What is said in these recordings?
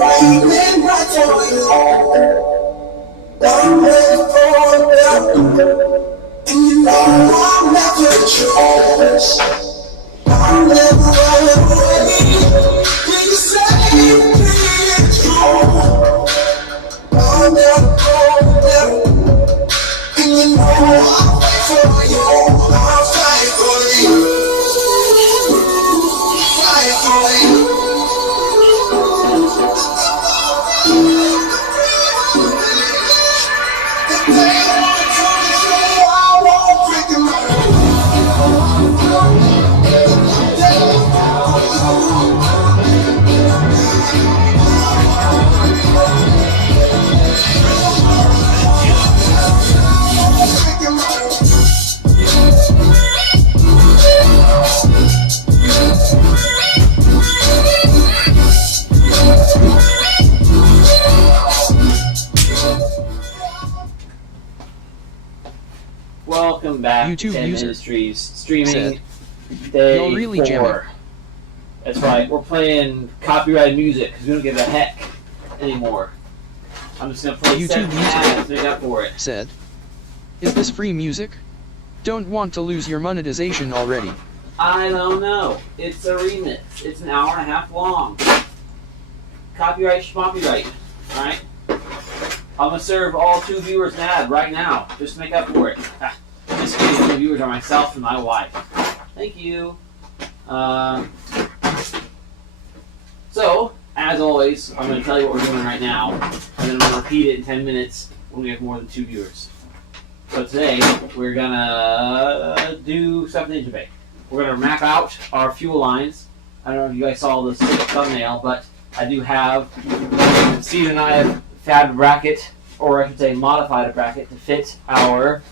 waiting right for you. I'm ready for them. And you know I'll never choose. I'll never run away. You say it's true. I'll never go there. And you know I'll wait for you. I'll fight for you. Fight for you. Welcome back YouTube to user Industries streaming said, day "You're really 4. jamming." That's right, we're playing copyrighted music because we don't give a heck anymore. I'm just going to play YouTube 7 user ads to make up for it. said, "Is this free music? Don't want to lose your monetization already." I don't know. It's a remix. It's an hour and a half long. Copyright schmopyright. Alright? I'm going to serve all 2 viewers an ad right now, just to make up for it. Just kidding, 2 viewers are myself and my wife. Thank you. So, as always, I'm going to tell you what we're doing right now, and then I'm going to repeat it in 10 minutes when we have more than 2 viewers. So today, we're going to do something interesting. We're going to map out our fuel lines. I don't know if you guys saw the thumbnail, but I do have, Steve and I have fabbed a bracket, or I should say modified a bracket, to fit our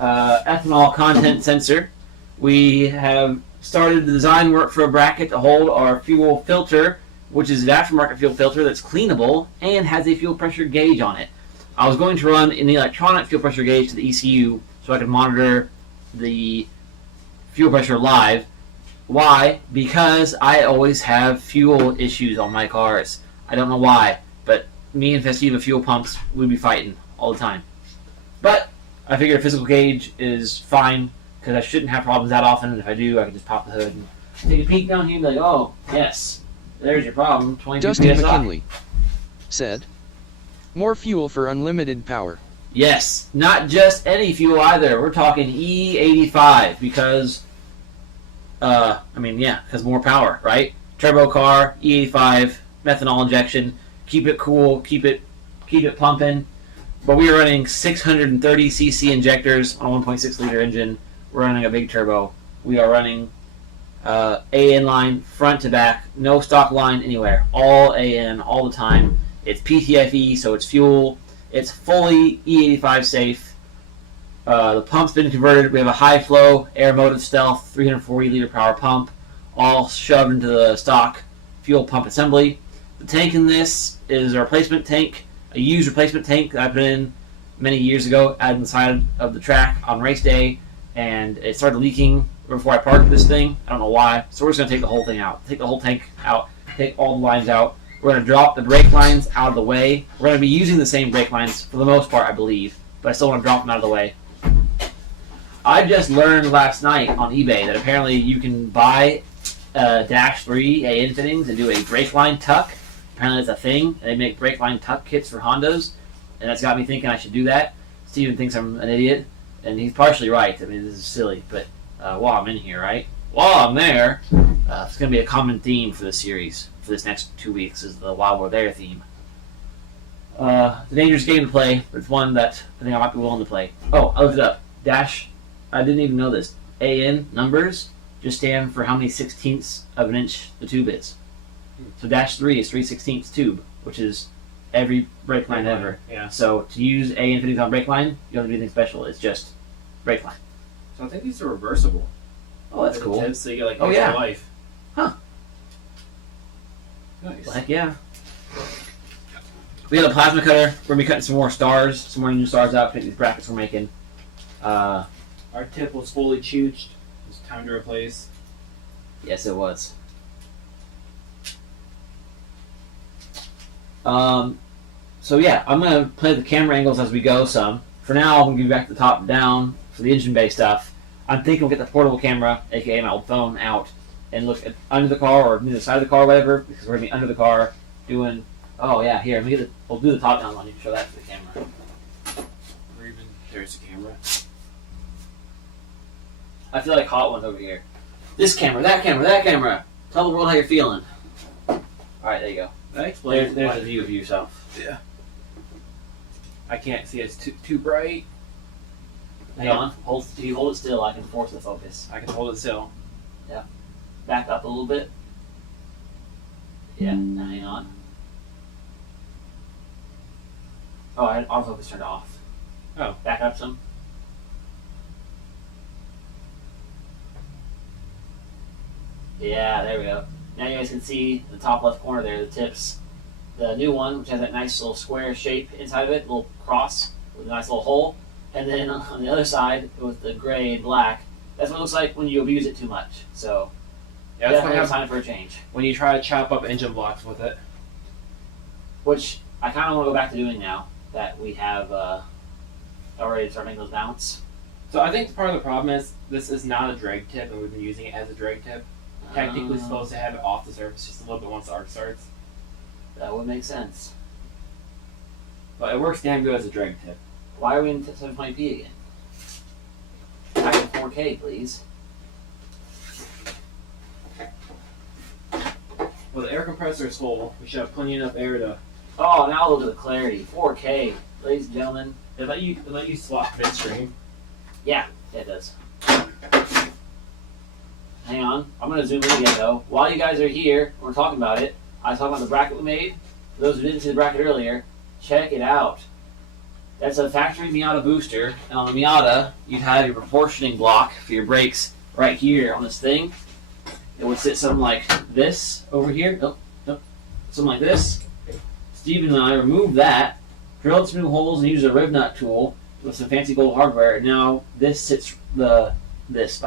ethanol content sensor. We have started the design work for a bracket to hold our fuel filter, which is an aftermarket fuel filter that's cleanable and has a fuel pressure gauge on it. I was going to run an electronic fuel pressure gauge to the ECU so I could monitor the fuel pressure live. Why? Because I always have fuel issues on my cars. I don't know why, but me and Festiva fuel pumps would be fighting all the time. But I figured a physical gauge is fine because I shouldn't have problems that often, and if I do, I can just pop the hood and take a peek down here and be like, oh, yes, there's your problem, 22 Dustin PSI. McKinley said, "More fuel for unlimited power." Yes, not just any fuel either. We're talking E85 because, because more power, right? Turbo car, E85, methanol injection, keep it cool, keep it pumping. But we are running 630 cc injectors on a 1.6 liter engine. We're running a big turbo. We are running AN line front to back, no stock line anywhere. All AN all the time. It's PTFE, so it's fuel. It's fully E85 safe. The pump's been converted. We have a high flow Air Motive Stealth 340 liter power pump, all shoved into the stock fuel pump assembly. The tank in this is a replacement tank, a used replacement tank that I put in many years ago out on the side of the track on race day, and it started leaking before I parked this thing. I don't know why. So we're just going to take the whole thing out. Take the whole tank out. Take all the lines out. We're going to drop the brake lines out of the way. We're going to be using the same brake lines for the most part, I believe, but I still want to drop them out of the way. I just learned last night on eBay that apparently you can buy Dash 3 AN fittings and do a brake line tuck. Apparently it's a thing. They make brake line tuck kits for Hondas, and that's got me thinking I should do that. Steven thinks I'm an idiot, and he's partially right. I mean, this is silly, but while I'm in here, right? While I'm there, it's going to be a common theme for the series for this next 2 weeks is the While We're There theme. It's a dangerous game to play, but it's one that I think I might be willing to play. Oh, I looked it up. Dash, I didn't even know this. AN numbers just stand for how many 16ths of an inch the tube is. So Dash 3 is 3/16 tube, which is every brake line ever. Yeah. So to use AN fittings on brake line, you don't have to do anything special. It's just brake line. So I think these are reversible. Oh, that's The cool. tips, so you get like Oh, extra yeah. life. Huh. Nice. Well, heck yeah. We got a plasma cutter. We're going to be cutting some more stars, some more new stars out, putting these brackets we're making. Our tip was fully chooched. It's time to replace. Yes, it was. So yeah, I'm gonna play the camera angles as we go some. For now, I'm gonna give you back the top and down for the engine bay stuff. I'm thinking we'll get the portable camera, aka my old phone, out and look at under the car or near the side of the car, or whatever, because we're gonna be under the car doing. Oh yeah, here. Let me get the. We'll do the top down one. You can show that to the camera. Or even there's a camera. I feel like hot ones over here. This camera, that camera, that camera. Tell the world how you're feeling. All right, there you go. That explains There's why- a view of yourself. Yeah. I can't see it's too bright. Hang on. If you hold it still, I can force the focus. I can hold it still. Back up a little bit. Yeah, now hang on. Oh, I had autofocus turned off. Oh. Back up some. Yeah, there we go. Now you guys can see the top left corner there, the tips. The new one, which has that nice little square shape inside of it, little cross with a nice little hole. And then on the other side, with the gray and black, that's what it looks like when you abuse it too much. So, Yeah, that's what definitely happens time for a change. when you try to chop up engine blocks with it. Which I kind of want to go back to doing now that we have already started making those mounts. So I think part of the problem is this is not a drag tip, and we've been using it as a drag tip. Technically supposed to have it off the surface just a little bit once the arc starts. That would make sense. But it works damn good as a drag tip. Why are we in 720p again? Back to 4K, please. Well, the air compressor is full. We should have plenty enough air to. Oh, now look at the clarity. 4K, ladies and gentlemen. They let you swap midstream. Yeah, it does. Hang on. I'm going to zoom in again, though. While you guys are here, and we're talking about it, I was talking about the bracket we made. For those who didn't see the bracket earlier, check it out. That's a factory Miata booster, and on the Miata, you'd have your proportioning block for your brakes right here on this thing. It would sit something like this over here. Nope, nope. Something like this. Steven and I removed that, drilled some new holes, and used a rib nut tool with some fancy gold hardware. And now this sits by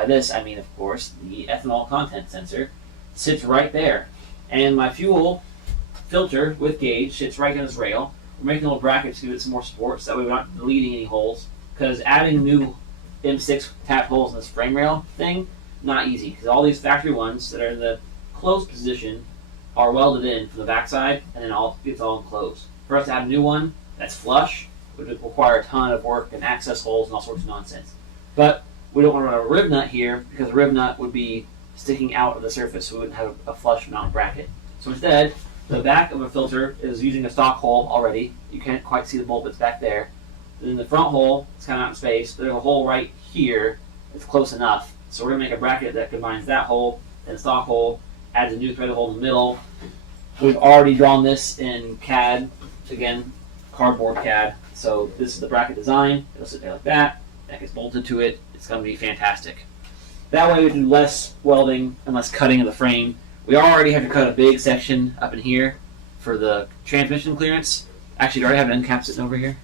this I mean, of course, the ethanol content sensor sits right there. And my fuel filter with gauge sits right on this rail. We're making little brackets to give it some more support so that way we're not deleting any holes. Because adding new M6 tap holes in this frame rail thing, not easy. Because all these factory ones that are in the closed position are welded in from the backside and then it's all enclosed. For us to add a new one that's flush would require a ton of work and access holes and all sorts of nonsense. But we don't want to run a rib nut here because the rib nut would be sticking out of the surface, so we wouldn't have a flush mount bracket. So instead, the back of a filter is using a stock hole already. You can't quite see the bolt that's back there. Then the front hole is kind of out in space. There's a hole right here that's close enough. So we're going to make a bracket that combines that hole and the stock hole, adds a new threaded hole in the middle. We've already drawn this in CAD, again, cardboard CAD. So this is the bracket design. It'll sit there like that. That gets bolted to it. It's going to be fantastic. That way we do less welding and less cutting of the frame. We already have to cut a big section up in here for the transmission clearance. Actually, do I already have an end cap sitting over here?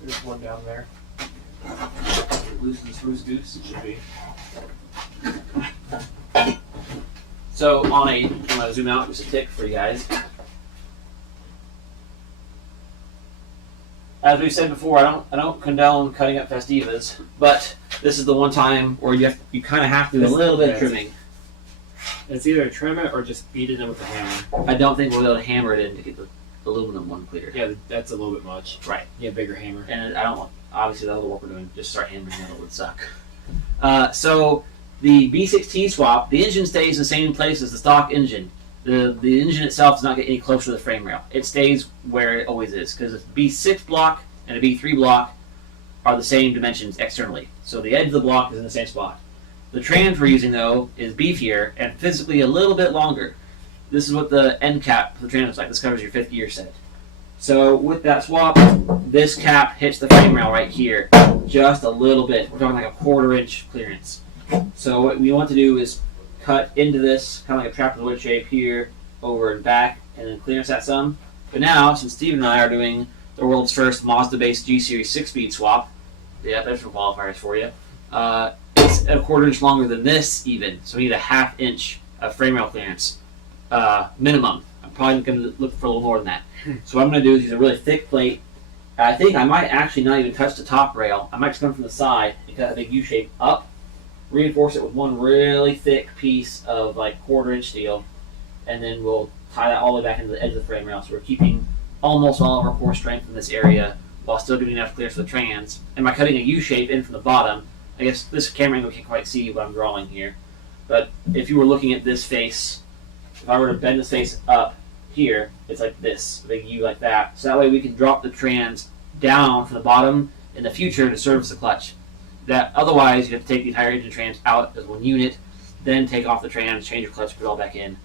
There's one down there. Loosen the spruce goose. It should be. So I'm going to zoom out just a tick for you guys. As we said before, I don't condone cutting up Festivas, but this is the one time where you kind of have to do a little bit of trimming. It's either trim it or just beat it in with a hammer. I don't think we'll be able to hammer it in to get the aluminum one clear. Yeah, that's a little bit much. Right. Yeah, bigger hammer. And I don't want, obviously the other work we're doing, just start hammering metal would suck. So the B6T swap, the engine stays in the same place as the stock engine. The engine itself does not get any closer to the frame rail. It stays where it always is because a B6 block and a B3 block are the same dimensions externally. So the edge of the block is in the same spot. The trans we're using, though, is beefier and physically a little bit longer. This is what the end cap for the trans looks like. This covers your 5th gear set. So with that swap, this cap hits the frame rail right here just a little bit. We're talking like a 1/4 inch clearance. So what we want to do is cut into this, kind of like a trap of the wood shape here, over and back, and then clearance that some. But now, since Steve and I are doing the world's first Mazda-based G-Series 6-speed swap, yeah, there's some qualifiers for you, it's a 1/4 inch longer than this even, so we need a 1/2 inch of frame rail clearance, minimum. I'm probably going to look for a little more than that. So what I'm going to do is use a really thick plate. I think I might actually not even touch the top rail. I might just come from the side and cut a big U shape up, reinforce it with one really thick piece of like 1/4 inch steel, and then we'll tie that all the way back into the edge of the frame rail. So we're keeping almost all of our core strength in this area while still giving enough clearance for the trans. And by cutting a U shape in from the bottom, I guess this camera angle can't quite see what I'm drawing here, but if you were looking at this face, if I were to bend this face up here, it's like this, a big U like that. So that way we can drop the trans down from the bottom in the future to service the clutch. That otherwise you have to take the entire engine trans out as one unit, then take off the trans, change your clutch, put it all back in.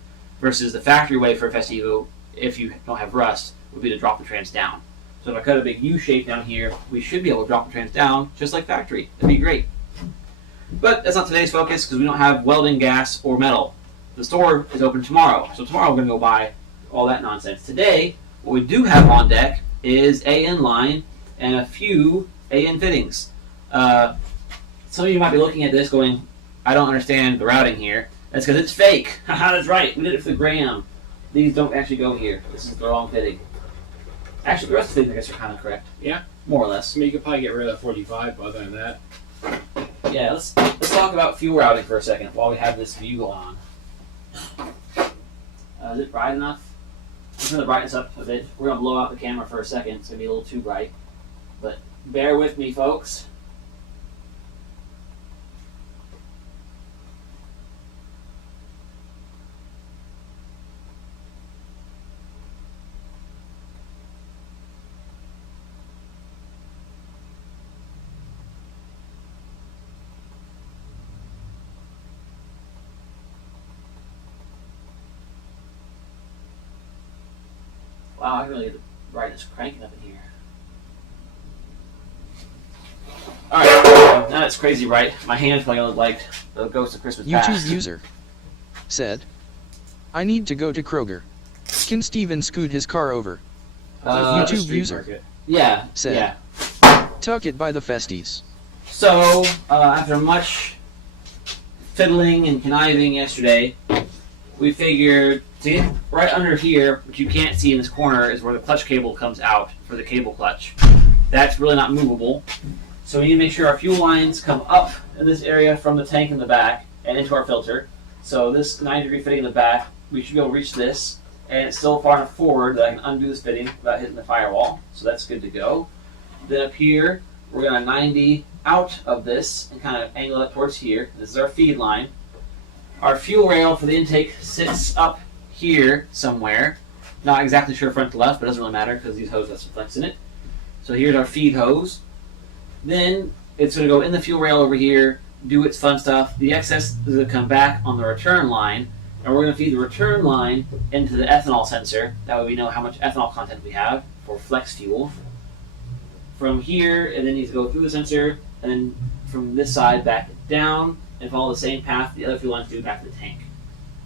Versus the factory way for a Festivo, if you don't have rust, would be to drop the trans down. So if I cut a big U shape down here, we should be able to drop the trans down just like factory. That'd be great. But that's not today's focus because we don't have welding, gas, or metal. The store is open tomorrow, so tomorrow we're going to go buy all that nonsense. Today, what we do have on deck is AN line and a few AN fittings. Some of you might be looking at this going, I don't understand the routing here. That's because it's fake. Haha, that's right. We did it for the gram. These don't actually go here. This is the wrong fitting. Actually, the rest of the fittings, I guess, are kind of correct. Yeah. More or less. I mean, you could probably get rid of the 45, but other than that. Yeah, let's talk about fuel routing for a second while we have this view going on. Is it bright enough? I'm going to brighten this up a bit. We're going to blow out the camera for a second. It's going to be a little too bright. But bear with me, folks. Wow, I can really get the brightness cranking up in here. Alright, now it's crazy bright. My hands feel like the ghost of Christmas past. YouTube user said, I need to go to Kroger. Can Steven scoot his car over? YouTube user Yeah, said, yeah. tuck it by the festies. So, after much fiddling and conniving yesterday, we figured to get right under here, which you can't see in this corner, is where the clutch cable comes out for the cable clutch. That's really not movable. So we need to make sure our fuel lines come up in this area from the tank in the back and into our filter. So this 90-degree fitting in the back, we should be able to reach this, and it's still far enough forward that I can undo this fitting without hitting the firewall. So that's good to go. Then up here, we're going to 90 out of this and kind of angle it towards here. This is our feed line. Our fuel rail for the intake sits up here somewhere. Not exactly sure front to left, but it doesn't really matter because these hoses have some flex in it. So here's our feed hose. Then it's going to go in the fuel rail over here, do its fun stuff. The excess is going to come back on the return line, and we're going to feed the return line into the ethanol sensor. That way we know how much ethanol content we have for flex fuel. From here, and then needs to go through the sensor, and then from this side back down, and follow the same path the other fuel lines do back to the tank.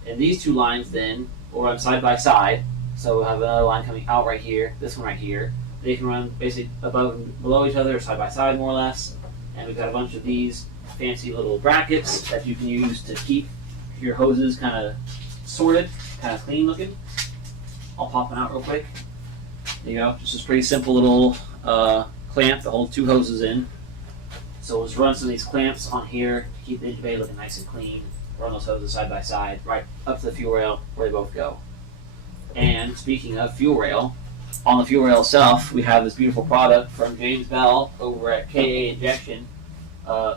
And these two lines then will run side by side. So we'll have another line coming out right here, this one right here. They can run basically above and below each other, side by side more or less. And we've got a bunch of these fancy little brackets that you can use to keep your hoses kind of sorted, kind of clean looking. I'll pop them out real quick. There you go, just this pretty simple little clamp that holds two hoses in. So we'll just run some of these clamps on here to keep the engine bay looking nice and clean. Run those hoses side by side, right up to the fuel rail where they both go. And speaking of fuel rail, on the fuel rail itself, we have this beautiful product from James Bell over at KA Injection.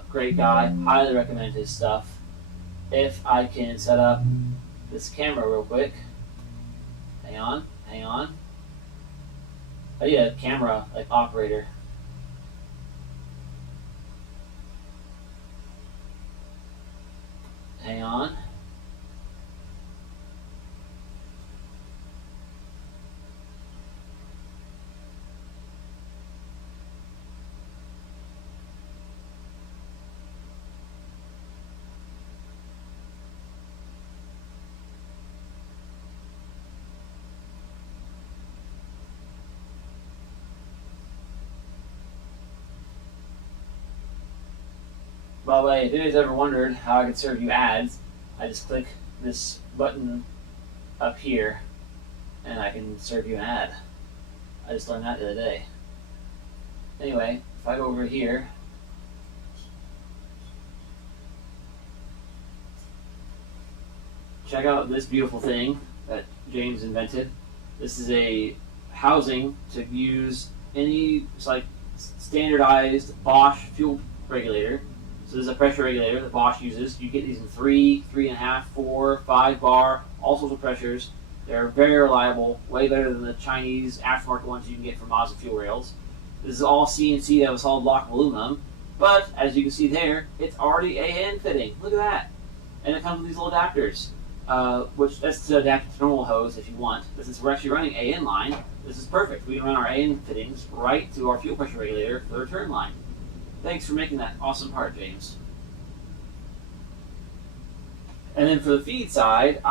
Great guy, highly recommend his stuff. If I can set up this camera real quick. Hang on. Oh yeah, camera, like operator. Hang on. By the way, if anybody's ever wondered how I could serve you ads, I just click this button up here, and I can serve you an ad. I just learned that the other day. Anyway, if I go over here, check out this beautiful thing that James invented. This is a housing to use any standardized Bosch fuel regulator. So this is a pressure regulator that Bosch uses. You get these in 3, 3.5, 4, 5 bar, all sorts of pressures. They're very reliable, way better than the Chinese aftermarket ones you can get from Mazda fuel rails. This is all CNC out of solid block of aluminum, but as you can see there, it's already AN fitting. Look at that. And it comes with these little adapters, which that's to adapt to normal hose if you want. But since we're actually running AN line, this is perfect. We can run our AN fittings right to our fuel pressure regulator for the return line. Thanks for making that awesome part, James. And then for the feed side,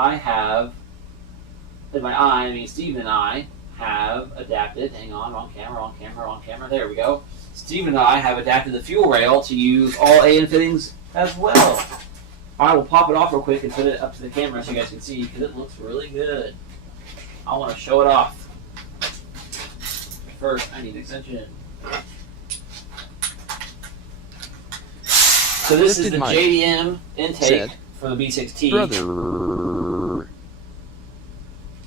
Steven and I have adapted, hang on, wrong camera, there we go. Steven and I have adapted the fuel rail to use all AN fittings as well. I will pop it off real quick and put it up to the camera so you guys can see, because it looks really good. I want to show it off. First, I need an extension. So this is the JDM intake for the B6T.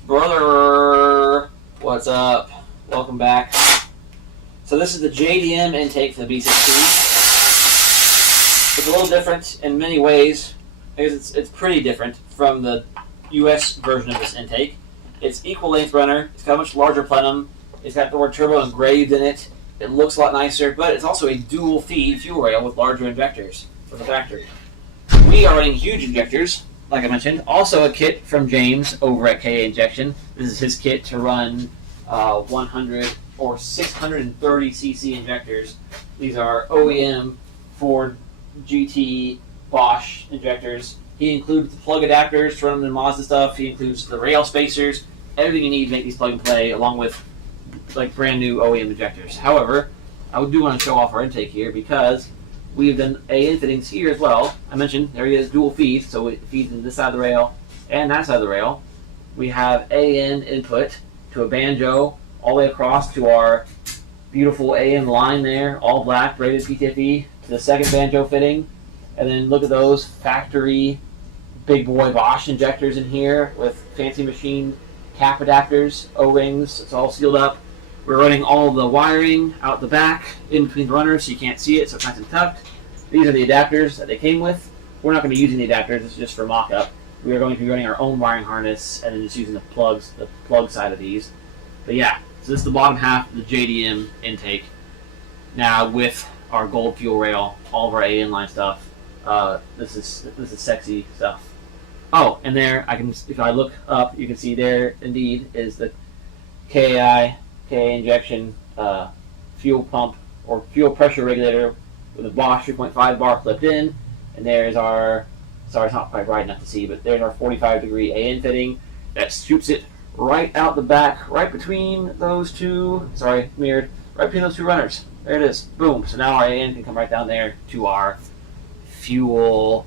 Brother, what's up? Welcome back. So this is the JDM intake for the B6T. It's a little different in many ways. I guess it's pretty different from the US version of this intake. It's equal length runner. It's got a much larger plenum. It's got the word turbo engraved in it. It looks a lot nicer, but it's also a dual feed fuel rail with larger injectors from the factory. We are running huge injectors, like I mentioned. Also a kit from James over at KA Injection. This is his kit to run 100 or 630 cc injectors. These are OEM Ford GT Bosch injectors. He includes the plug adapters to run the Mazda stuff. He includes the rail spacers, everything you need to make these plug and play, along with like brand new OEM injectors. However, I do want to show off our intake here because we've done AN fittings here as well. I mentioned there he is, dual feed, so it feeds in this side of the rail and that side of the rail. We have AN input to a banjo all the way across to our beautiful AN line there, all black, braided PTFE, to the second banjo fitting. And then look at those factory big boy Bosch injectors in here with fancy machine cap adapters, O-rings. It's all sealed up. We're running all the wiring out the back in between the runners so you can't see it, so it's nice and tucked. These are the adapters that they came with. We're not going to be using the adapters. This is just for mock-up. We are going to be running our own wiring harness and then just using the plug side of these. But yeah, so this is the bottom half of the JDM intake. Now with our gold fuel rail, all of our AN line stuff. This is sexy stuff. Oh, and there if I look up, you can see there indeed is the KA injection fuel pump or fuel pressure regulator with a Bosch 3.5 bar clipped in, and there's our, sorry it's not quite bright enough to see, but there's our 45-degree AN fitting that shoots it right out the back, right between those two, mirrored, right between those two runners. There it is, boom. So now our AN can come right down there to our fuel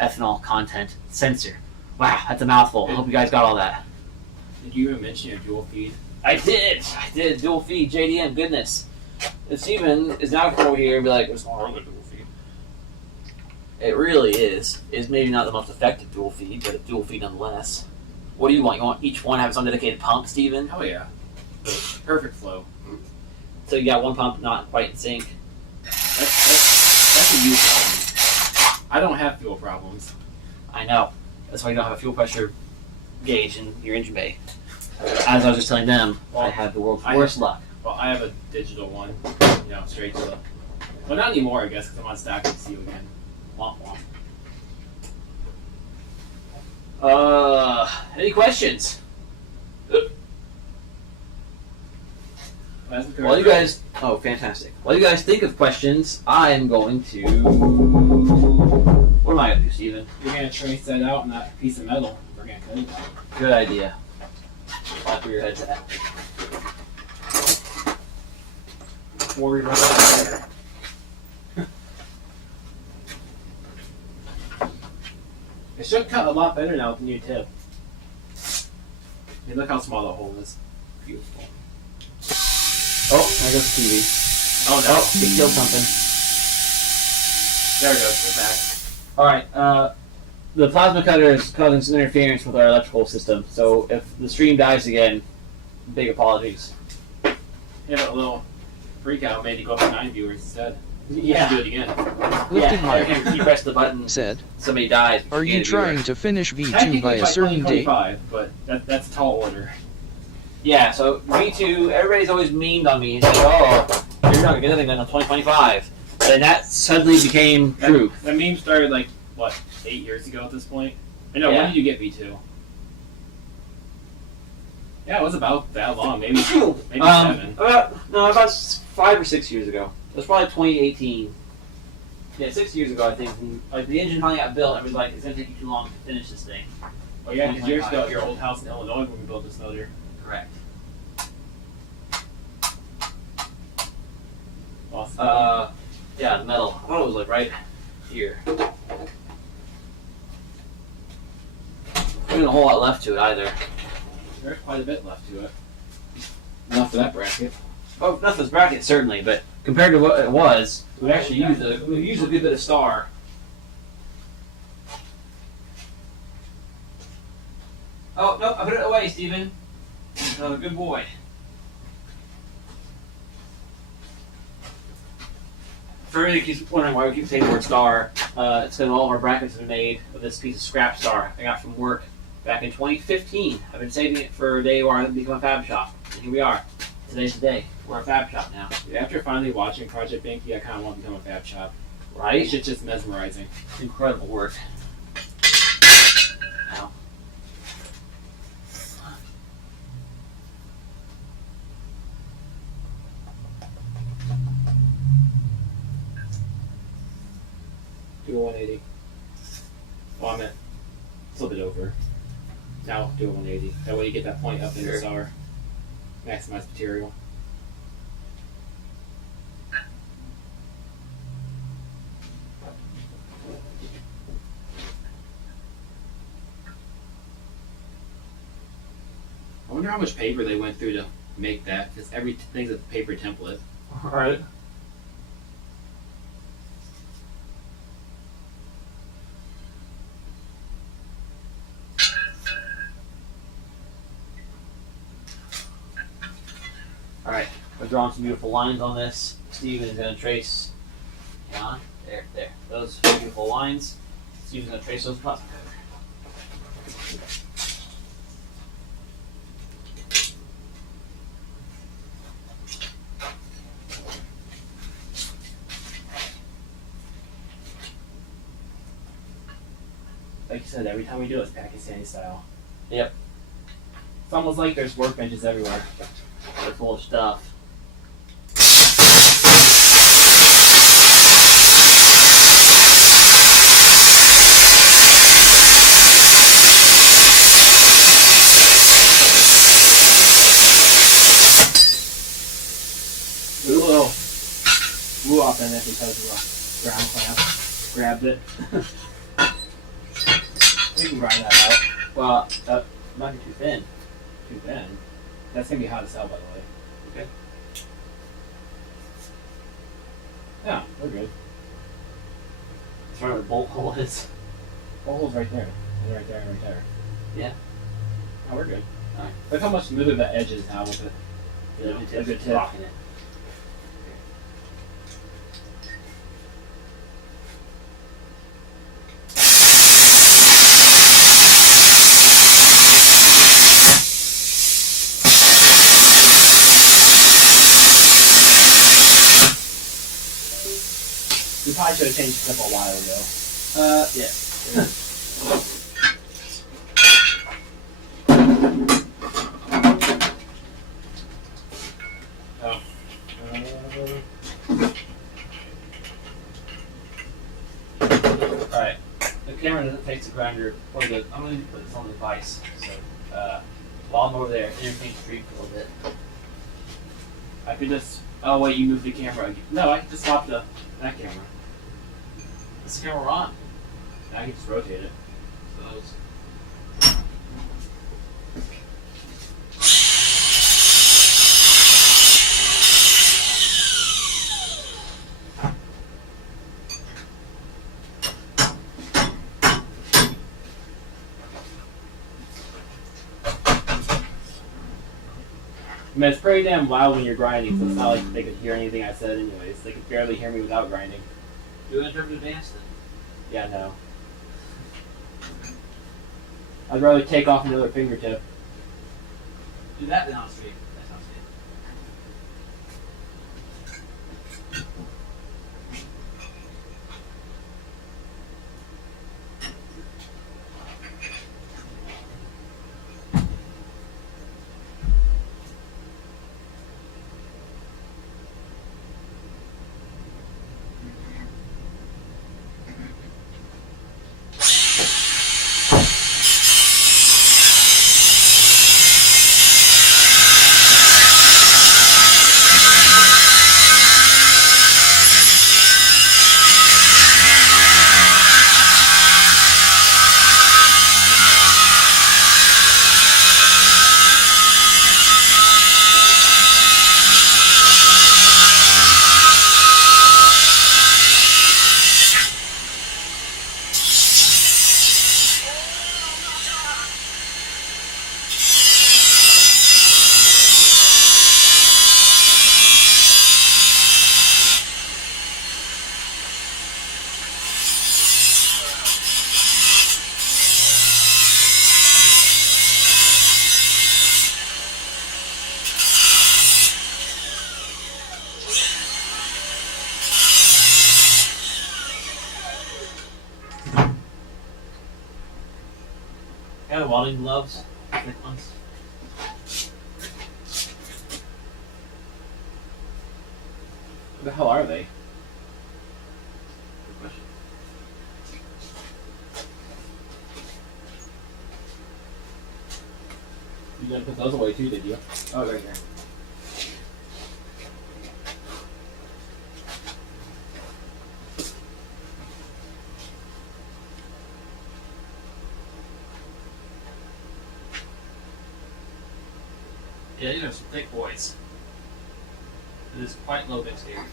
ethanol content sensor. Wow, that's a mouthful. I hope you guys got all that. Did you even mention your dual feed? I did, dual feed, JDM, goodness. And Steven is now going to come over here and be like, it's not really dual feed. It really is. It's maybe not the most effective dual feed, but it's dual feed nonetheless. What do you want? You want each one to have its own dedicated pump, Steven? Oh yeah. Perfect flow. So you got one pump not quite in sync. That's a you problem. I don't have fuel problems. I know. That's why you don't have a fuel pressure gauge in your engine bay. As I was just telling them, I have the world's worst luck. Well, I have a digital one, straight to the. Well, not anymore, I guess, because I'm on stack with you again. Womp womp. Any questions? While you guys, oh, fantastic. While you guys think of questions, I am going to. What am I going to do, Steven? You're going to trace that out on that piece of metal. We're going to cut it out. Good idea. That's where your head's at. Before we run out of there. It should cut a lot better now with the new tip. Hey, look how small that hole is. Beautiful. Oh, there goes the TV. Oh no. Oh, he killed something. There it goes. We're back. Alright, the plasma cutter is causing some interference with our electrical system, so if the stream dies again, big apologies. Yeah, but a little freak out made you go up to 9 viewers instead. Yeah. Do it again. Lifted Yeah, mic. if you press the button, Said, somebody dies. are you trying to finish V2 Technically by a by certain date? 2025, but that's a tall order. Yeah, so V2, everybody's always memed on me and said, oh, you're not going to get anything done until 2025. And that suddenly became true. That meme started like, what, 8 years ago at this point? I know, Yeah. when did you get V2? Yeah, it was about that long, maybe 7. About 5 or 6 years ago. It was probably 2018. Yeah, 6 years ago, I think. And, like, the engine finally got built, and it was like, it's going to take you too long to finish this thing. Oh yeah, because you're still at your old house in Illinois when we built this motor. Correct. Awesome. Yeah, the metal. I thought it was like right here. There isn't a whole lot left to it either. There's quite a bit left to it. Enough for that bracket. Oh, not this bracket certainly, but compared to what it was, we actually used a good bit of star. Oh no! I put it away, Steven. Good boy. For everybody who keeps wondering why we keep saying the word star, it's because all of our brackets have been made with this piece of scrap star I got from work back in 2015. I've been saving it for a day where I become a fab shop. And here we are. Today's the day. We're a fab shop now. After finally watching Project Binky, I kind of want to become a fab shop. Right? This shit's just mesmerizing. It's incredible work. Ow. Do a 180. Well, I meant flip it over. Now do a 180. That way you get that point up in the star. Maximize material. I wonder how much paper they went through to make that, because everything's a paper template. Alright. Alright, I've drawn some beautiful lines on this. Steven is going to trace, yeah, there, those beautiful lines. Steven's going to trace those plasma cutter. Like you said, every time we do it, it's Pakistani style. Yep. It's almost like there's workbenches everywhere. They're full of stuff. There's a little blew off in it because the ground clamp grabbed it. We can grind that out. Well, might be too thin. Too thin. That's gonna be hot as hell, by the way. Okay. Yeah, we're good. That's right where the bolt hole is. The hole's right there. And right there and right there. Yeah. Oh, we're good. Alright. Look how much smoother that edge is now with it. Yeah, A good tip. Rocking it. We probably should have changed the tip a while ago. Yeah. Oh. Alright. The camera doesn't face the grinder or the. I'm going to put this on the device. So, while I'm over there, interchange the street for a little bit. I could just. Oh wait, you moved the camera again. No, I could just swap that camera. What's the camera on? I can just rotate it. Those. I mean, it's pretty damn loud when you're grinding, so it's not like they could hear anything I said anyways. They could barely hear me without grinding. Do it in terms of advanced then. Yeah, no. I'd rather take off another fingertip. Do that then on stream. That sounds good. Got the welding gloves. Thick ones. What the hell are they? Good question. You didn't put those away too, did you? Oh, right here. Yeah, these are some thick boys. It is quite low dexterity.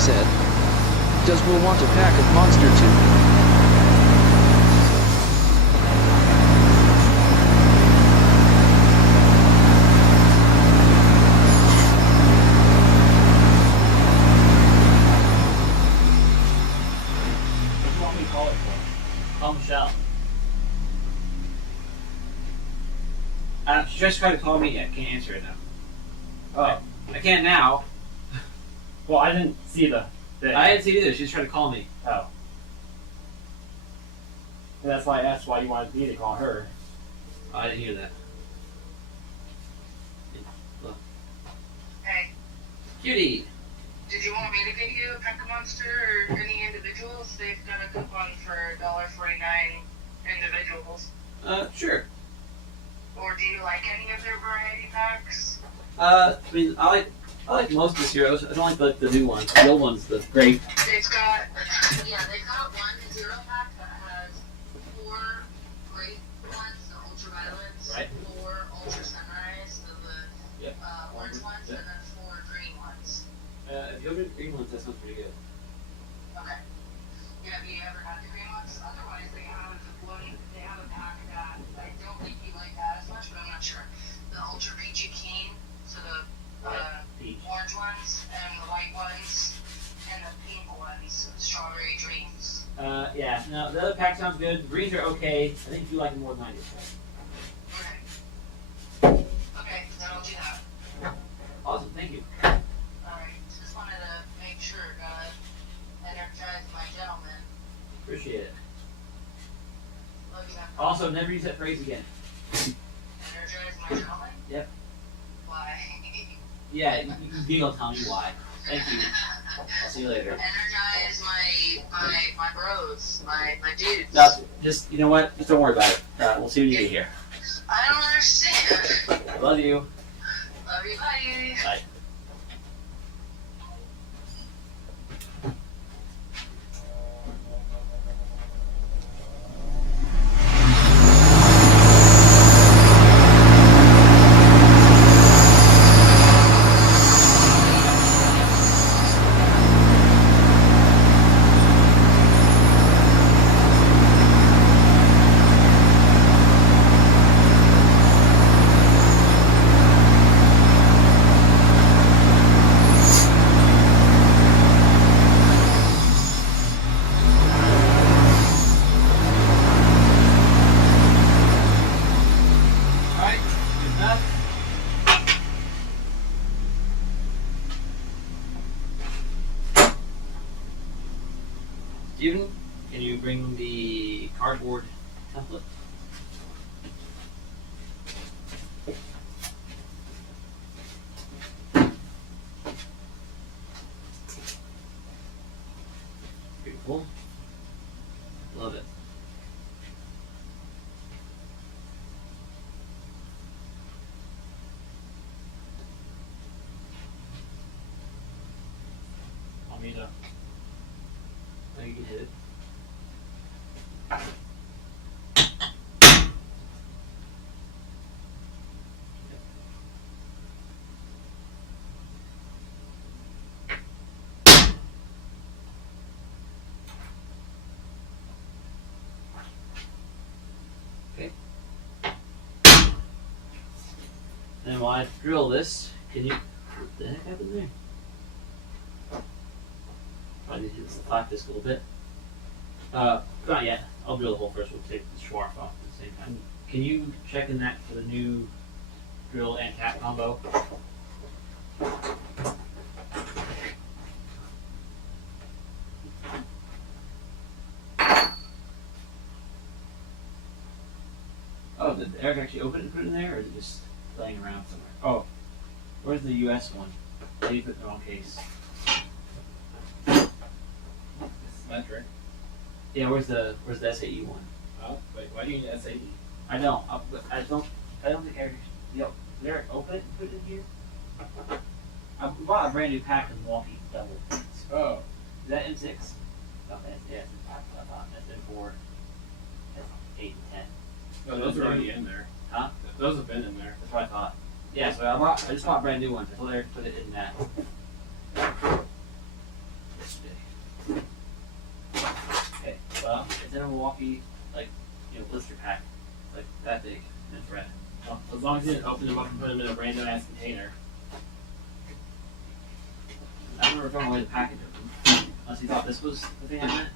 said. Does Will want a pack of Monster too? What do you want me to call it for? Call Michelle. She just tried to call me. I can't answer it now. Oh. I can't now. Well, I didn't see the thing. I didn't see it either. She just tried to call me. Oh. And that's why I asked why you wanted me to call her. Oh, I didn't hear that. Look. Hey, Cutie. did you want me to get you a pack of Monster or any individuals? They've got a coupon for $1.49 individuals. Sure. Or do you like any of their variety packs? I mean, I like most of the zeros. I don't like the new ones. The old ones, the grape. They've got one zero pack that has 4 great ones, the ultraviolets, Right. 4 ultra sunrise, the Yep. orange ones, and then 4 green ones. If you open the green ones, that sounds pretty good. Okay. Yeah, have you ever had the green ones? Otherwise, they have a pack that I don't think you like that as much, but I'm not sure. The ultra peachy keen, so the Peach. orange ones and the white ones and the pink ones, strawberry dreams. Yeah. No, the other pack sounds good. The greens are okay. I think you like them more than I do. Okay. Okay, then I'll do that. Awesome. Thank you. Alright, just wanted to make sure, energize my gentleman. Appreciate it. Love you, man. Also, never use that phrase again. Energize my gentleman? Yep. Why? Yeah, you gonna tell me why. Thank you. I'll see you later. Energize my bros, my dudes. No, just, you know what? Just don't worry about it. We'll see when you get here. I don't understand. I love you. Love you, bye. Bye. Alright, good enough. Steven, can you bring the cardboard template? Beautiful. Love it. Want me to? So you can hit it. Okay. And while I drill this, can you? What the heck happened there? Probably need to hit the flat disc a little bit. Not yet. I'll drill the hole first. We'll take the Schwarf off at the same time. Can you check in that for the new drill and tap combo? Oh, did Eric actually open it and put it in there, or is it just laying around somewhere? Oh, where's the US one? Maybe you put it in the wrong case. Metric. Yeah, where's the SAE one? Oh, wait, why do you need SAE? I know. I don't think Eric. Did Eric open it and put it in here? I bought a brand new pack of Milwaukee double. Oh. Is that M6? Oh, yeah, it's I thought that's M4. That's 8 and 10. No, those are already in there. Huh? Those have been in there. That's what I thought. Yeah, so I just bought brand new ones. I told Eric to put it in that. It's in a Milwaukee, like, blister pack, like that big, and it's red. Well, as long as you didn't open them up and put them in a random ass container. I remember throwing away the package of them, unless you thought this was the thing I meant.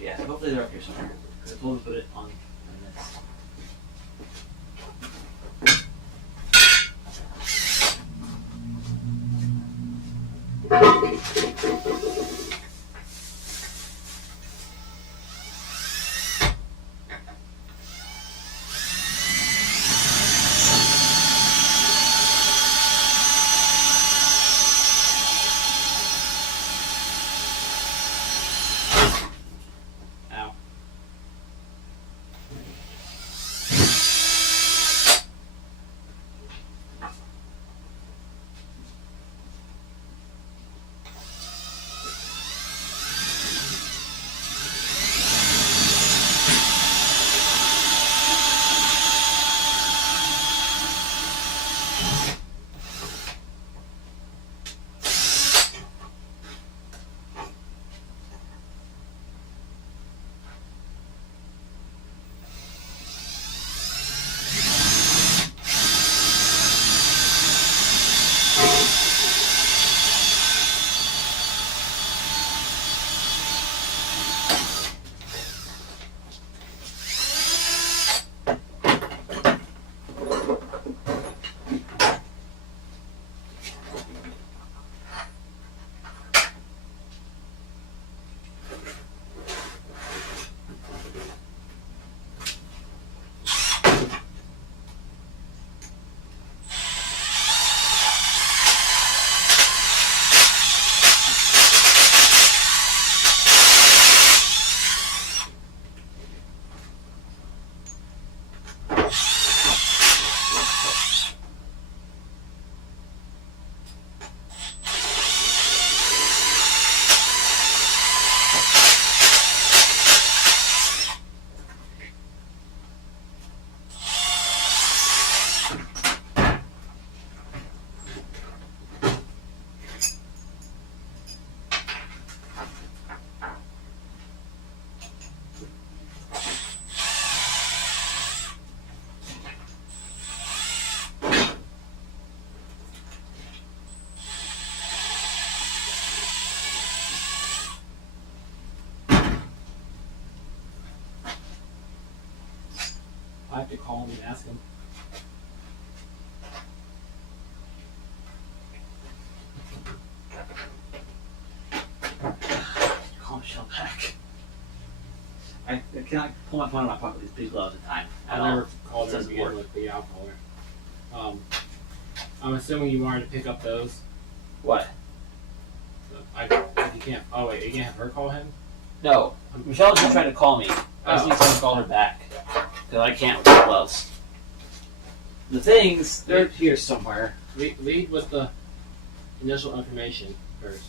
Yeah, so hopefully they're up here somewhere. Because I told them to put it on this. Ow. I have to call him and ask him. Call Michelle back. I cannot pull my phone out of my pocket with these big gloves at the time. I never called her to begin with, but yeah, I'll call her. I'm assuming you wanted to pick up those. What? You can't. Oh wait, you can't have her call him. No. Michelle's been trying to call me. I just need someone to call her back. Because I can't with the gloves. The things, they're here somewhere. Lead with the initial information first.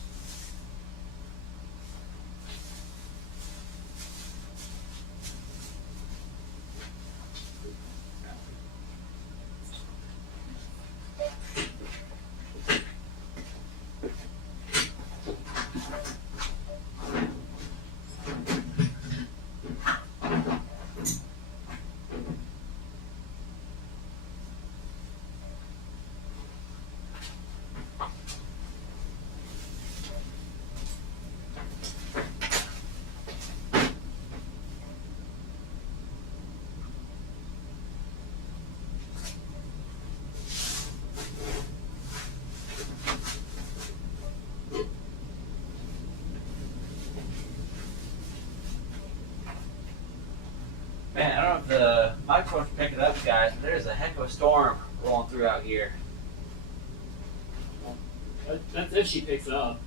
Man, I don't know if the microphone's picking it up, guys, but there's a heck of a storm rolling through out here. That's if she picks up.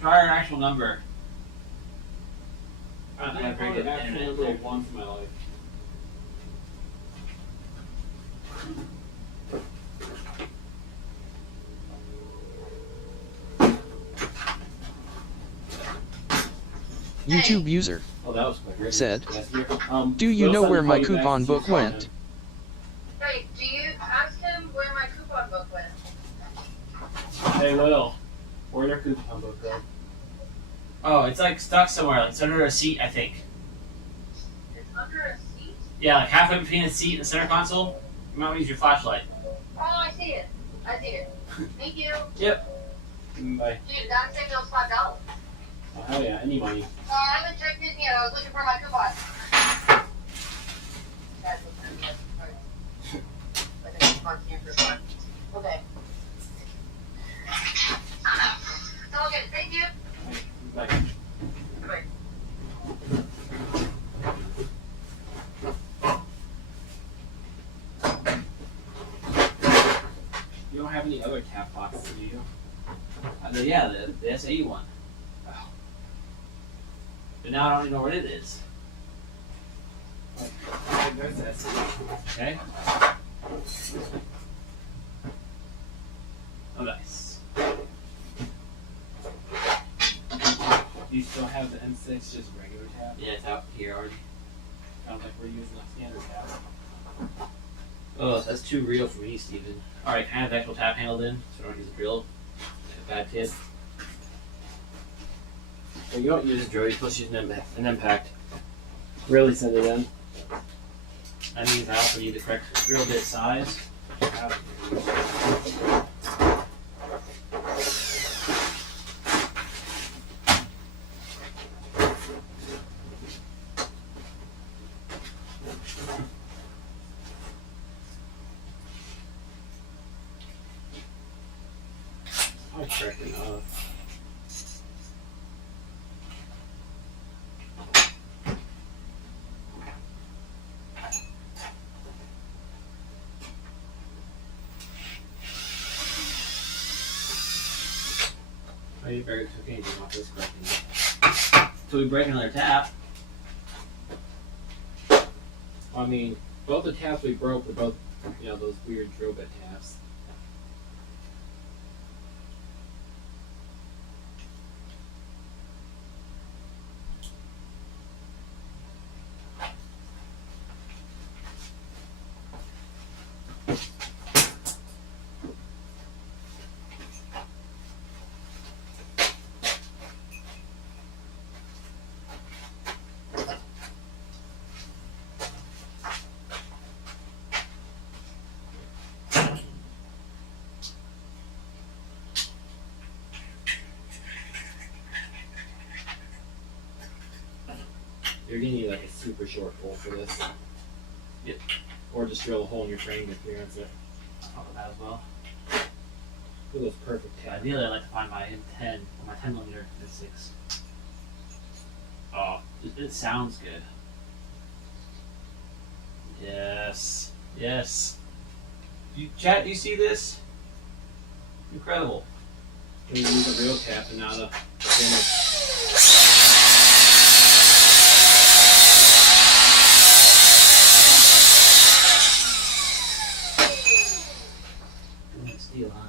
Try her actual number. I think Yeah, I very called good her actually internet number there. once in my life. YouTube user Oh, that was quicker. said, Yes, dear. "Do you Will know said where to my call you back coupon as soon as book you went?" Wait, do you ask him where my coupon book went? call him. Hey, Will. Where'd our coupon book go? Oh, it's like stuck somewhere. Like it's under a seat, I think. It's under a seat? Yeah, like halfway between the seat and the center console. You might want to use your flashlight. Oh, I see it. I see it. Thank you. Bye. Dude, that saved those $5. Oh, hell yeah, any money. I haven't checked in yet. I was looking for my coupon. Guys, look at me. Like a coupon camper spot. Okay. It's all good. Thank you. Bye. Bye. You don't have any other tap boxes, do you? The SAE one. Oh. But now I don't even know what it is. There's that. Okay. Oh, nice. Do you still have the M6 just regular tab? Yeah, it's out here already. Sounds like we're using a standard tab. Oh, that's too real for me, Steven. Alright, can I have the actual tap handle then? So I don't use a drill. Bad tip. Well, you don't use a drill, you're supposed to use an impact. Really send it in. That means I also need the correct drill bit size. I'm checking up. Oh, you barely took anything off this correctly. So we break another tap. I mean, both the tabs we broke were both, those weird drill bit tabs. You're gonna need like a super short hole for this. Yep. Or just drill a hole in your frame to clearance it. I'll talk about that as well. Look at those perfect tabs. Ideally, I'd like to find my M10 or my 10mm M6. Oh, it sounds good. Yes. Yes. Chat, do you see this? Incredible. We use a real tap and not a standard. Steel, huh?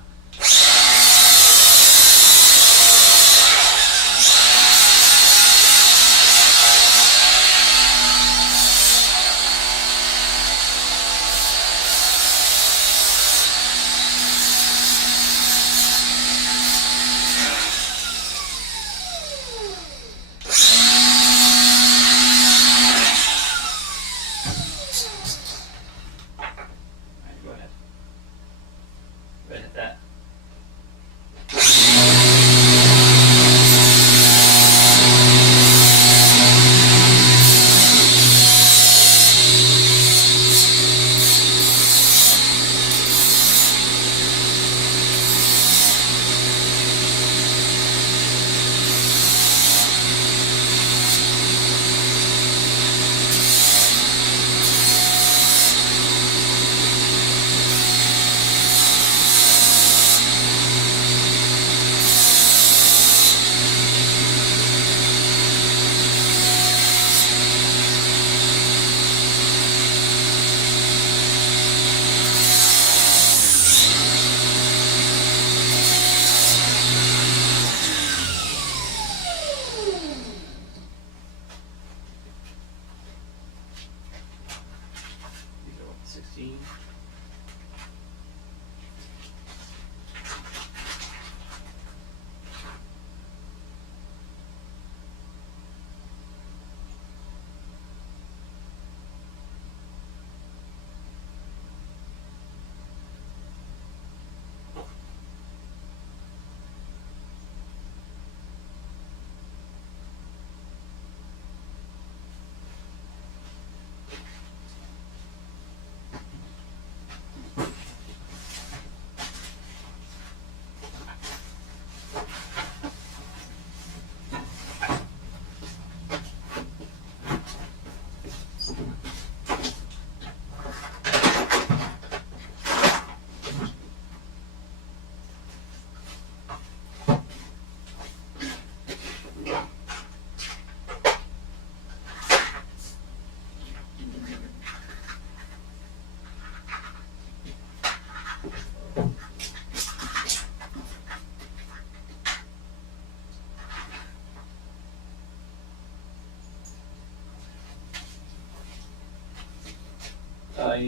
Alright, go ahead. Go ahead, hit that.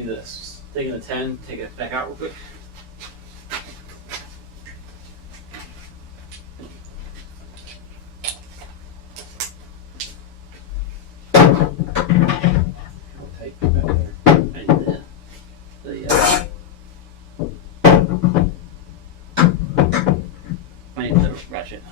this. Taking the 10, take it back out real quick. Tight back there. And I need the ratchet.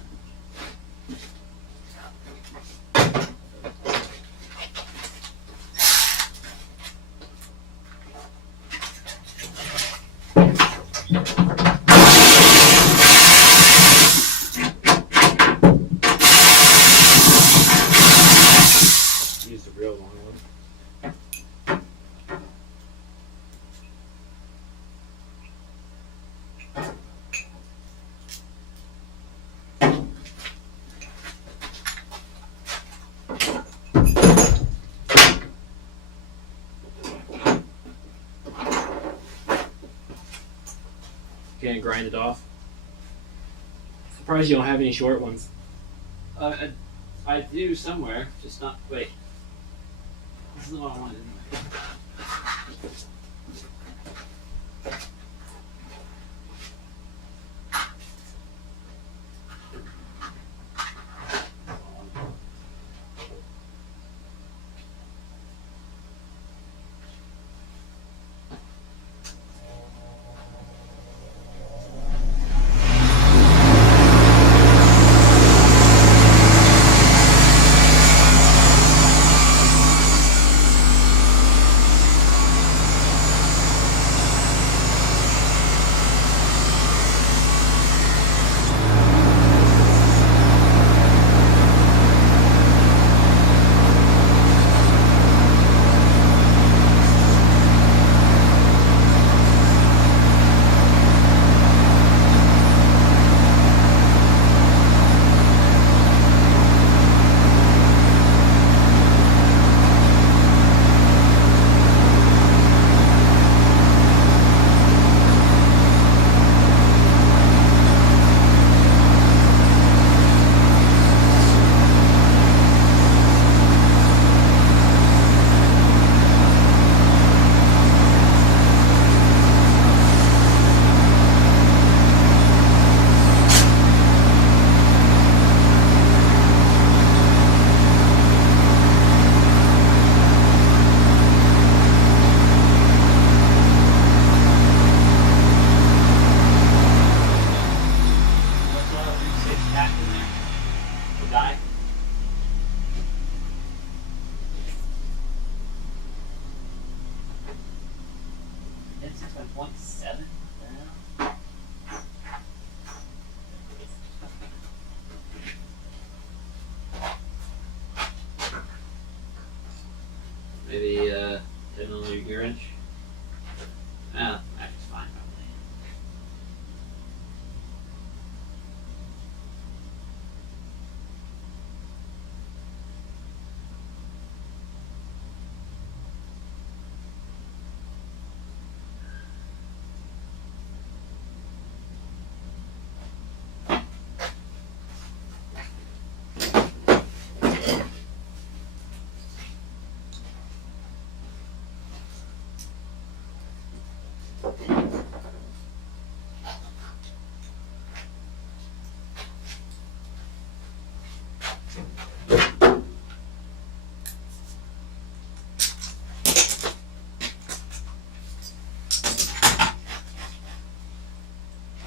Use the real long one. Can't grind it off. Surprised you don't have any short ones. I do somewhere, just not. Wait. This is the one I wanted anyway. Maybe 10 on your gear wrench. Ah, actually it's fine probably.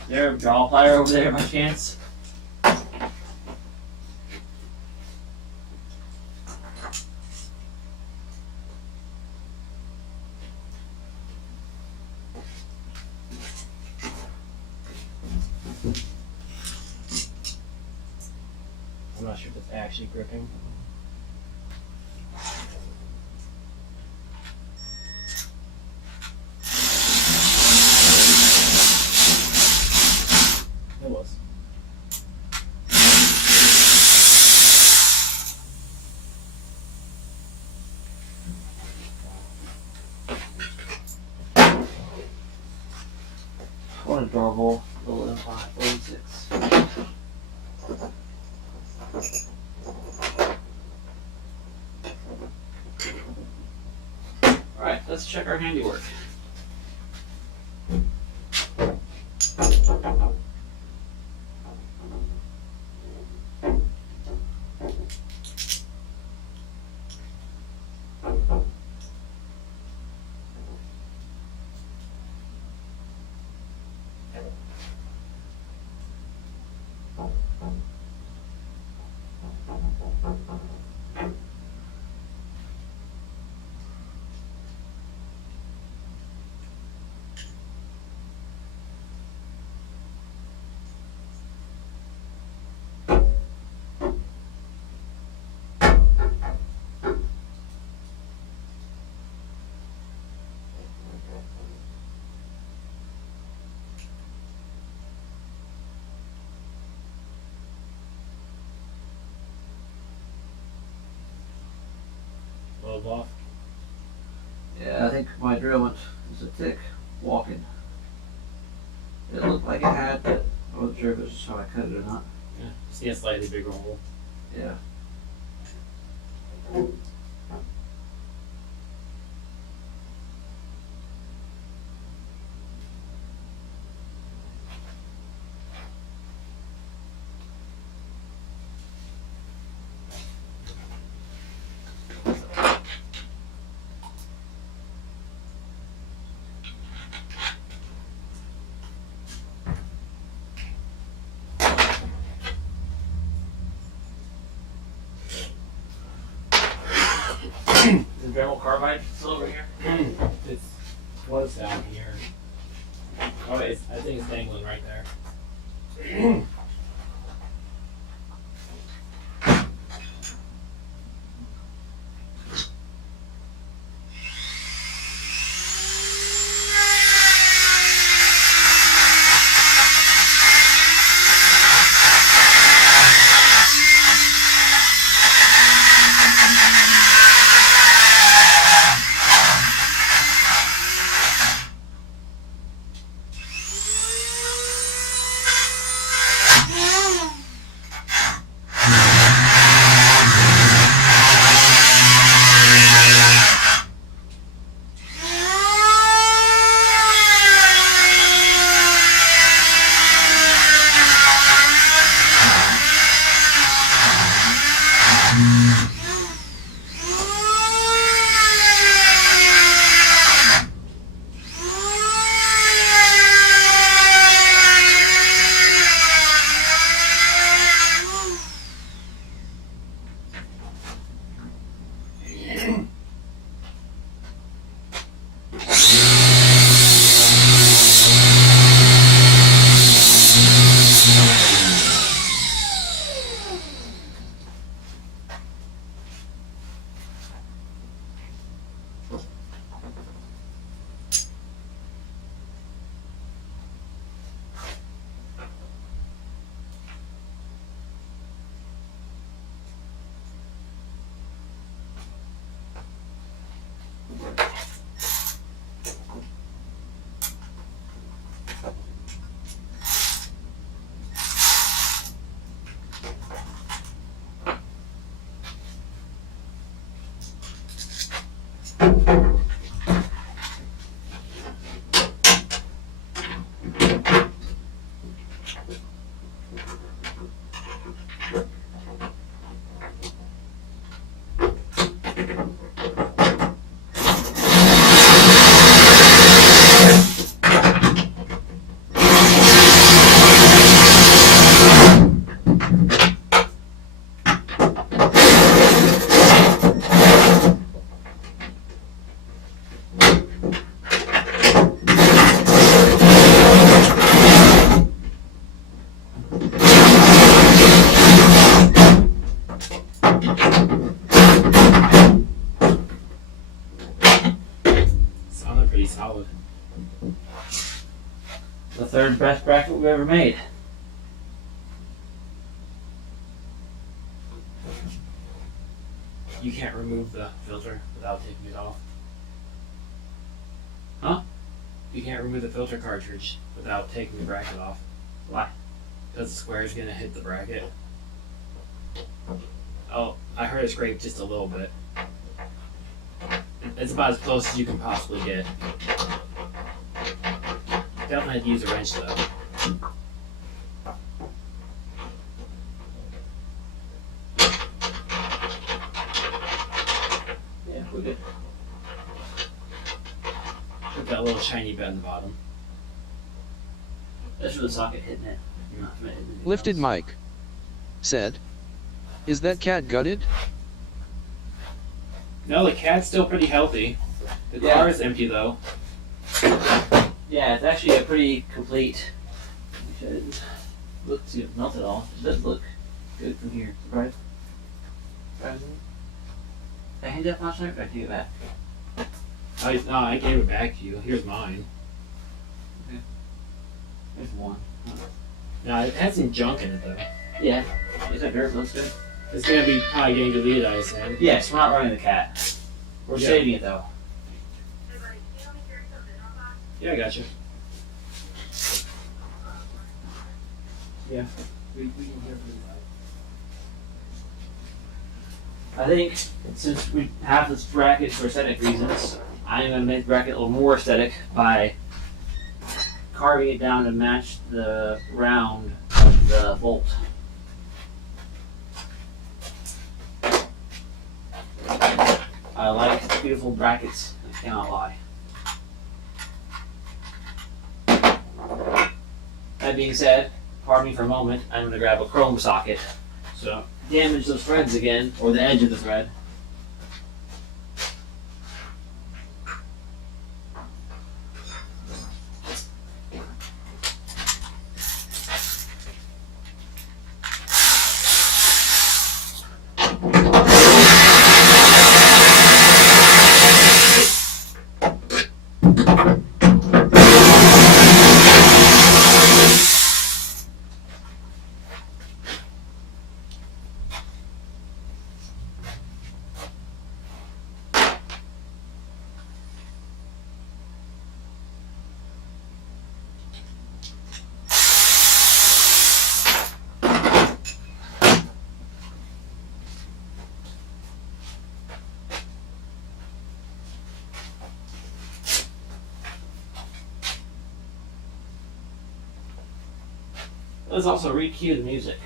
Is there a draw plier over there by chance? I'm not sure if it's actually gripping. It was. What a adorable little M5 Alright, let's check our handiwork. Load off. Yeah, I think my drill went was a tick walking. It looked like it had, but I wasn't sure if it was just how I cut it or not. Yeah. See a slightly bigger hole. Yeah. Is the Dremel carbide still over here? It was down here. Oh, I think it's dangling right there. Sounded pretty solid. The third best bracket we've ever made. You can't remove the filter without taking it off. Huh? You can't remove the filter cartridge without taking the bracket off. Why? Because the square is gonna hit the bracket. Oh, I heard it scrape just a little bit. It's about as close as you can possibly get. Definitely had to use a wrench though. Yeah, we're good. With that little shiny bit on the bottom. That's for the socket hitting it. Lifted mic. Said. Is that cat gutted? No, the cat's still pretty healthy. The Yeah. car is empty though. Yeah, it's actually a pretty complete. I didn't look to melt it all. It does look good from here. Surprise. Surprisingly. Did I hand that last night? Or did I take it back? I gave it back to you. Here's mine. There's one. No, it has some junk in it though. Yeah. Is that dirt? Looks good. It's gonna be probably getting deleted, I assume. Yes, we're not running the cat. We're Yeah. saving it though. Yeah, I got you. Yeah. I think since we have this bracket for aesthetic reasons, I'm going to make the bracket a little more aesthetic by carving it down to match the round of the bolt. I like beautiful brackets, I cannot lie. That being said, pardon me for a moment, I'm going to grab a chrome socket. So damage those threads again, or the edge of the thread. Let's also re-cue the music.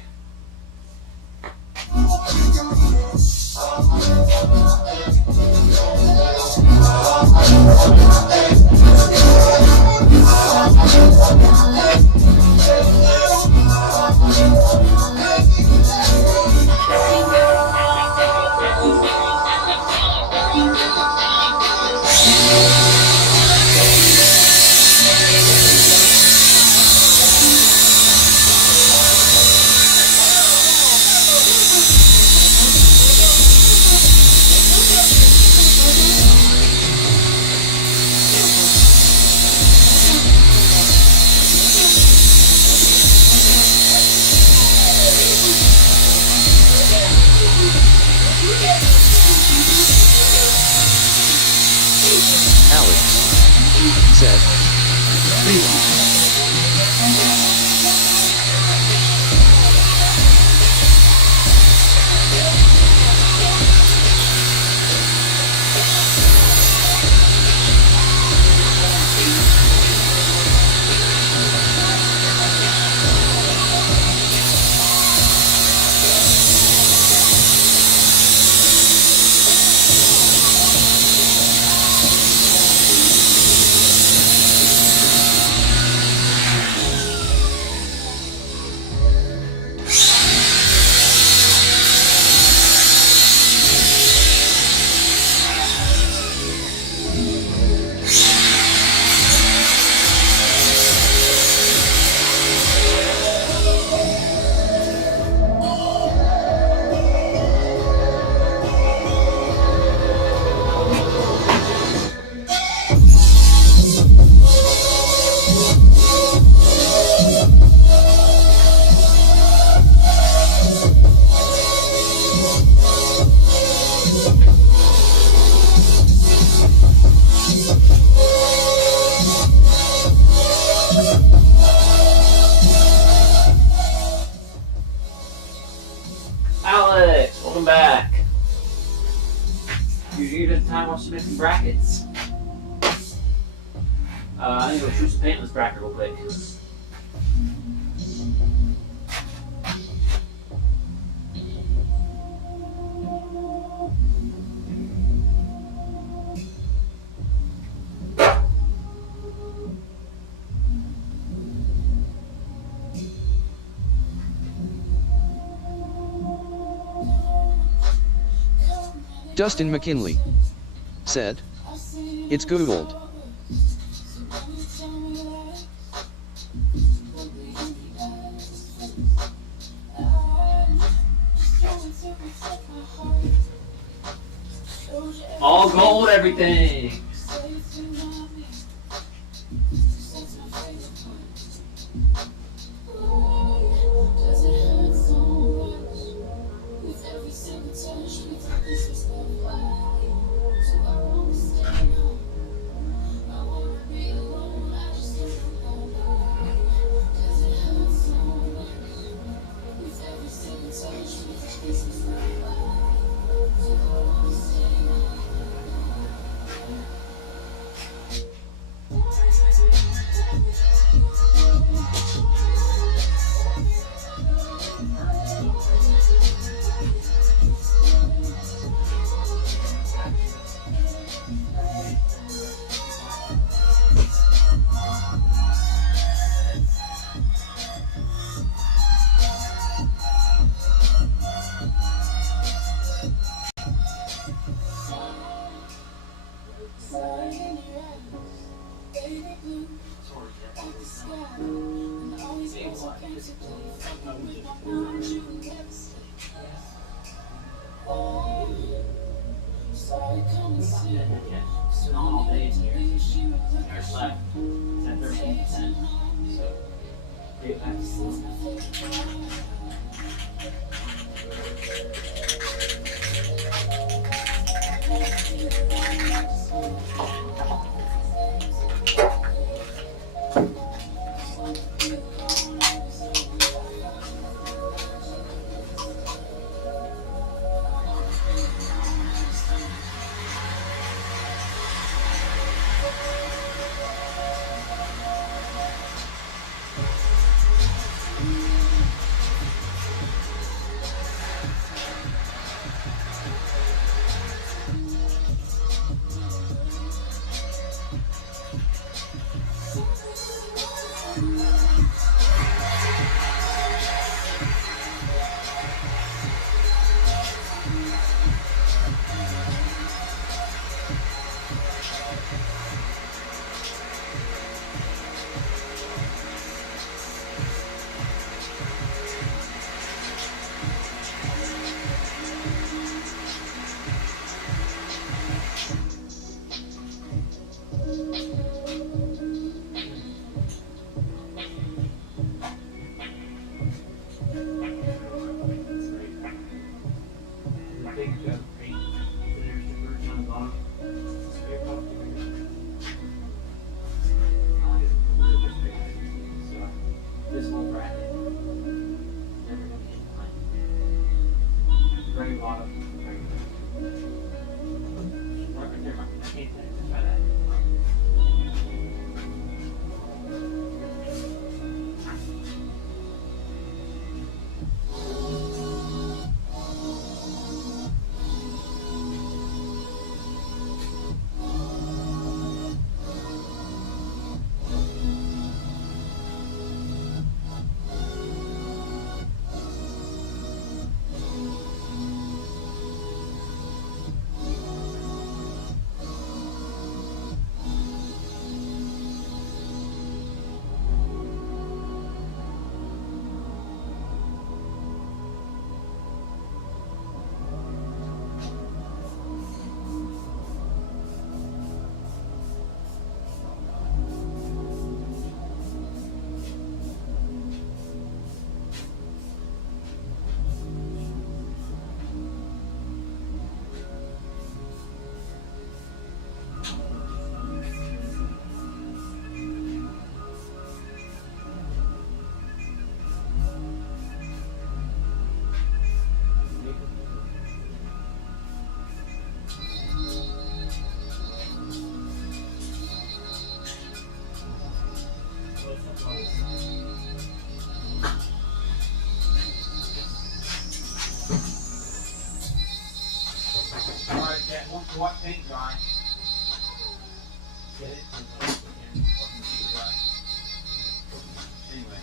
Alex. Said. Freelance. Alex, welcome back. Your just time wants to make some brackets. I need to go shoot some paint on this bracket real quick. Dustin McKinley said, "It's gold." All gold, everything. All days here. There's left 10-13%. So, get back to sleep. This whole bracket, never gonna hit mine. Very bottom. Right there, I can't try that. Alright, Cat, once you watch paint dry, get it? And watch the paint dry. Anyway.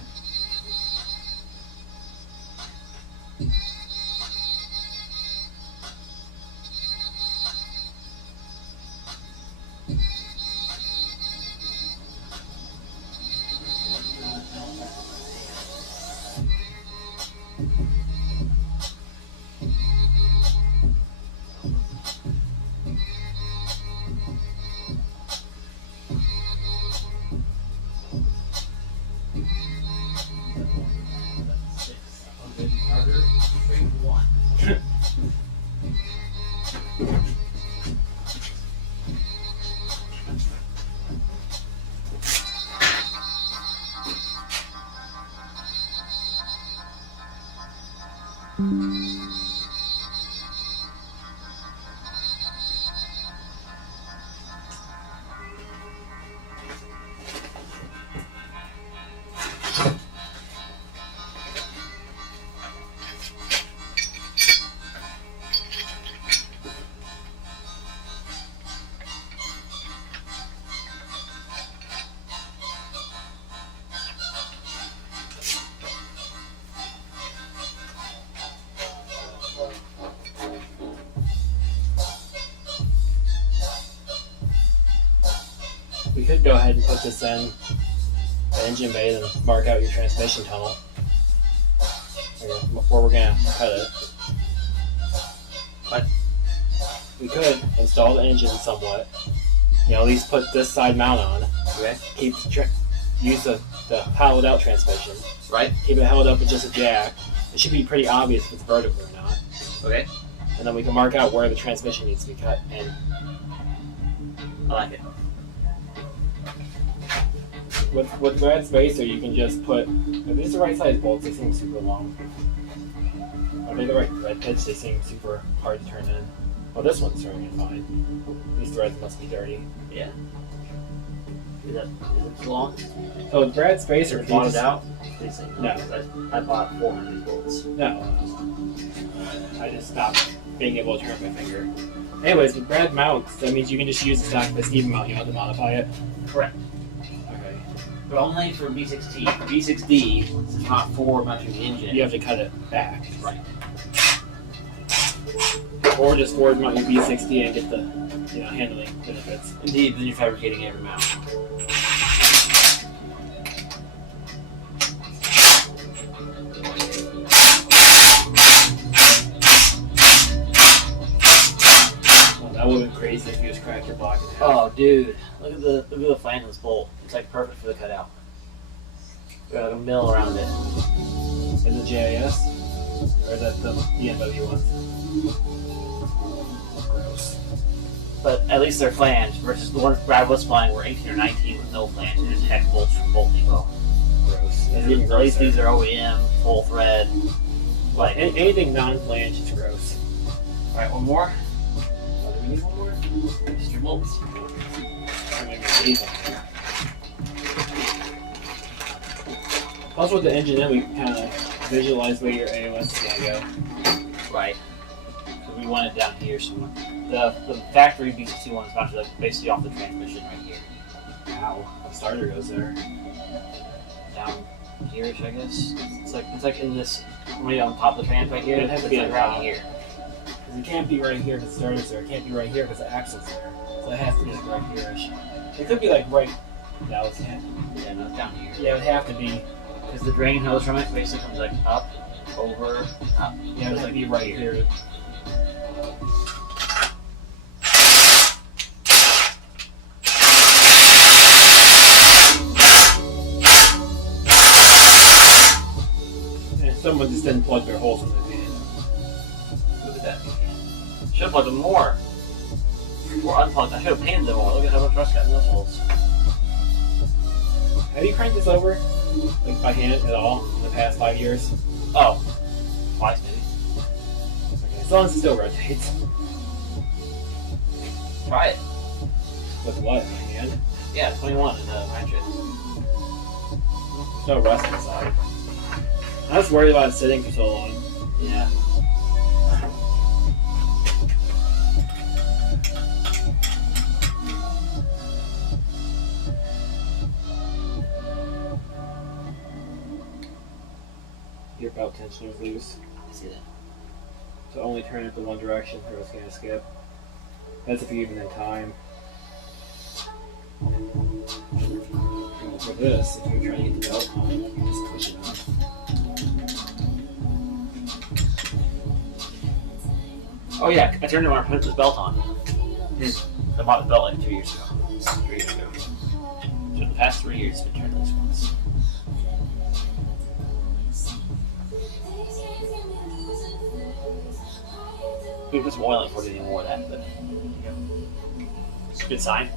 Carter, trade 1. We could go ahead and put this in the engine bay and mark out your transmission tunnel where we're gonna cut it. What? We could install the engine somewhat. At least put this side mount on. Okay. Keep use the hollowed out transmission. Right. Keep it held up with just a jack. It should be pretty obvious if it's vertical or not. Okay. And then we can mark out where the transmission needs to be cut in. I like it. With Brad Spacer, you can just put. Are these the right size bolts? They seem super long. Are they the right pitch? They seem super hard to turn in. Oh, this one's turning in fine. These threads must be dirty. Yeah. Is it too long? So with Brad Spacer, Bought it out? Please say No. I bought 400 bolts. No. I just stopped being able to turn my finger. Anyways, with Brad mounts, that means you can just use the stock by Steven mount. You don't have to modify it. Correct. Okay. But only for V6T. V6D, this is not for mounting the engine. You have to cut it back. Right. Or just forward mount your V60 and get the handling benefits. Indeed, then you're fabricating every mount. Well, that would have been crazy if you just cracked your block in half. Oh, dude, look at the flange of this bolt. It's like perfect for the cutout. Got like a mill around it. Is it JIS? Or is that the BMW ones? Gross. But at least they're flanged versus the ones Brad was flying were 18 or 19 with no flange and just hex bolts from Bolt Depot. Gross. That's At even least grosser. these are OEM, full thread. Like, Anything non-flange is gross. alright, one more. Oh, do we need one more? Just your bolts. I mean, there's 8 on there. Plus with the engine in, we can kind of visualize where your AOS is going to go. Right. So we want it down here somewhere. The factory V62 one is mounted like basically off the transmission right here. Ow. The starter goes there. Down here-ish, I guess. It's like in this, right on top of the trans right here. It has to It's be like on around top. here. Because it can't be right here because the starter's there. It can't be right here because the axle's there. So it has to be like right here-ish. It could be like right... No, it can't. Yeah, no, it's down here. Yeah, it would have to be... Because the drain hose from it basically comes like up, over, up. Yeah, it would like be right here. And someone just didn't plug their holes in the van. Look at that. Should have plugged them more. Or unplugged. I should have painted them more. Look at how much rust got in those holes. Have you cranked this over? Like by hand at all in the past 5 years? Oh. Twice maybe. Okay, as long as it still rotates. Try it. With what, in my hand? Yeah, 21 in the ratchet. There's no rust inside. I was worried about it sitting for so long. Yeah. Your belt tensioner is loose. I see that. So only turn it the one direction or it's gonna skip. That's if you even have time. And for this, if you're trying to get the belt on, you can just push it on. Oh yeah, I turned it when I put this belt on. I bought the belt like 2 years ago. 3 years ago. So in the past 3 years, it's been turned this once. We put some oil in for getting more of that, but it's a good sign.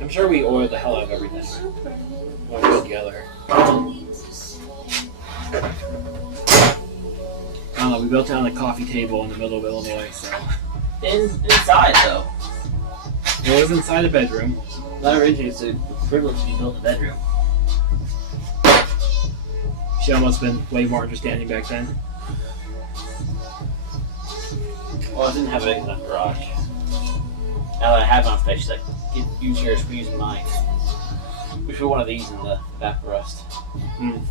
I'm sure we oil the hell out of everything. When we go together. I don't know, we built it on a coffee table in the middle of Illinois, so. Inside though. It was inside the bedroom. Not originally, it's a privilege to be built a bedroom. Shell must have been way more understanding back then. Well, I didn't have a big enough garage. Now that I have enough space, like, use yours, we use mine. We should put one of these in the back rust. Doesn't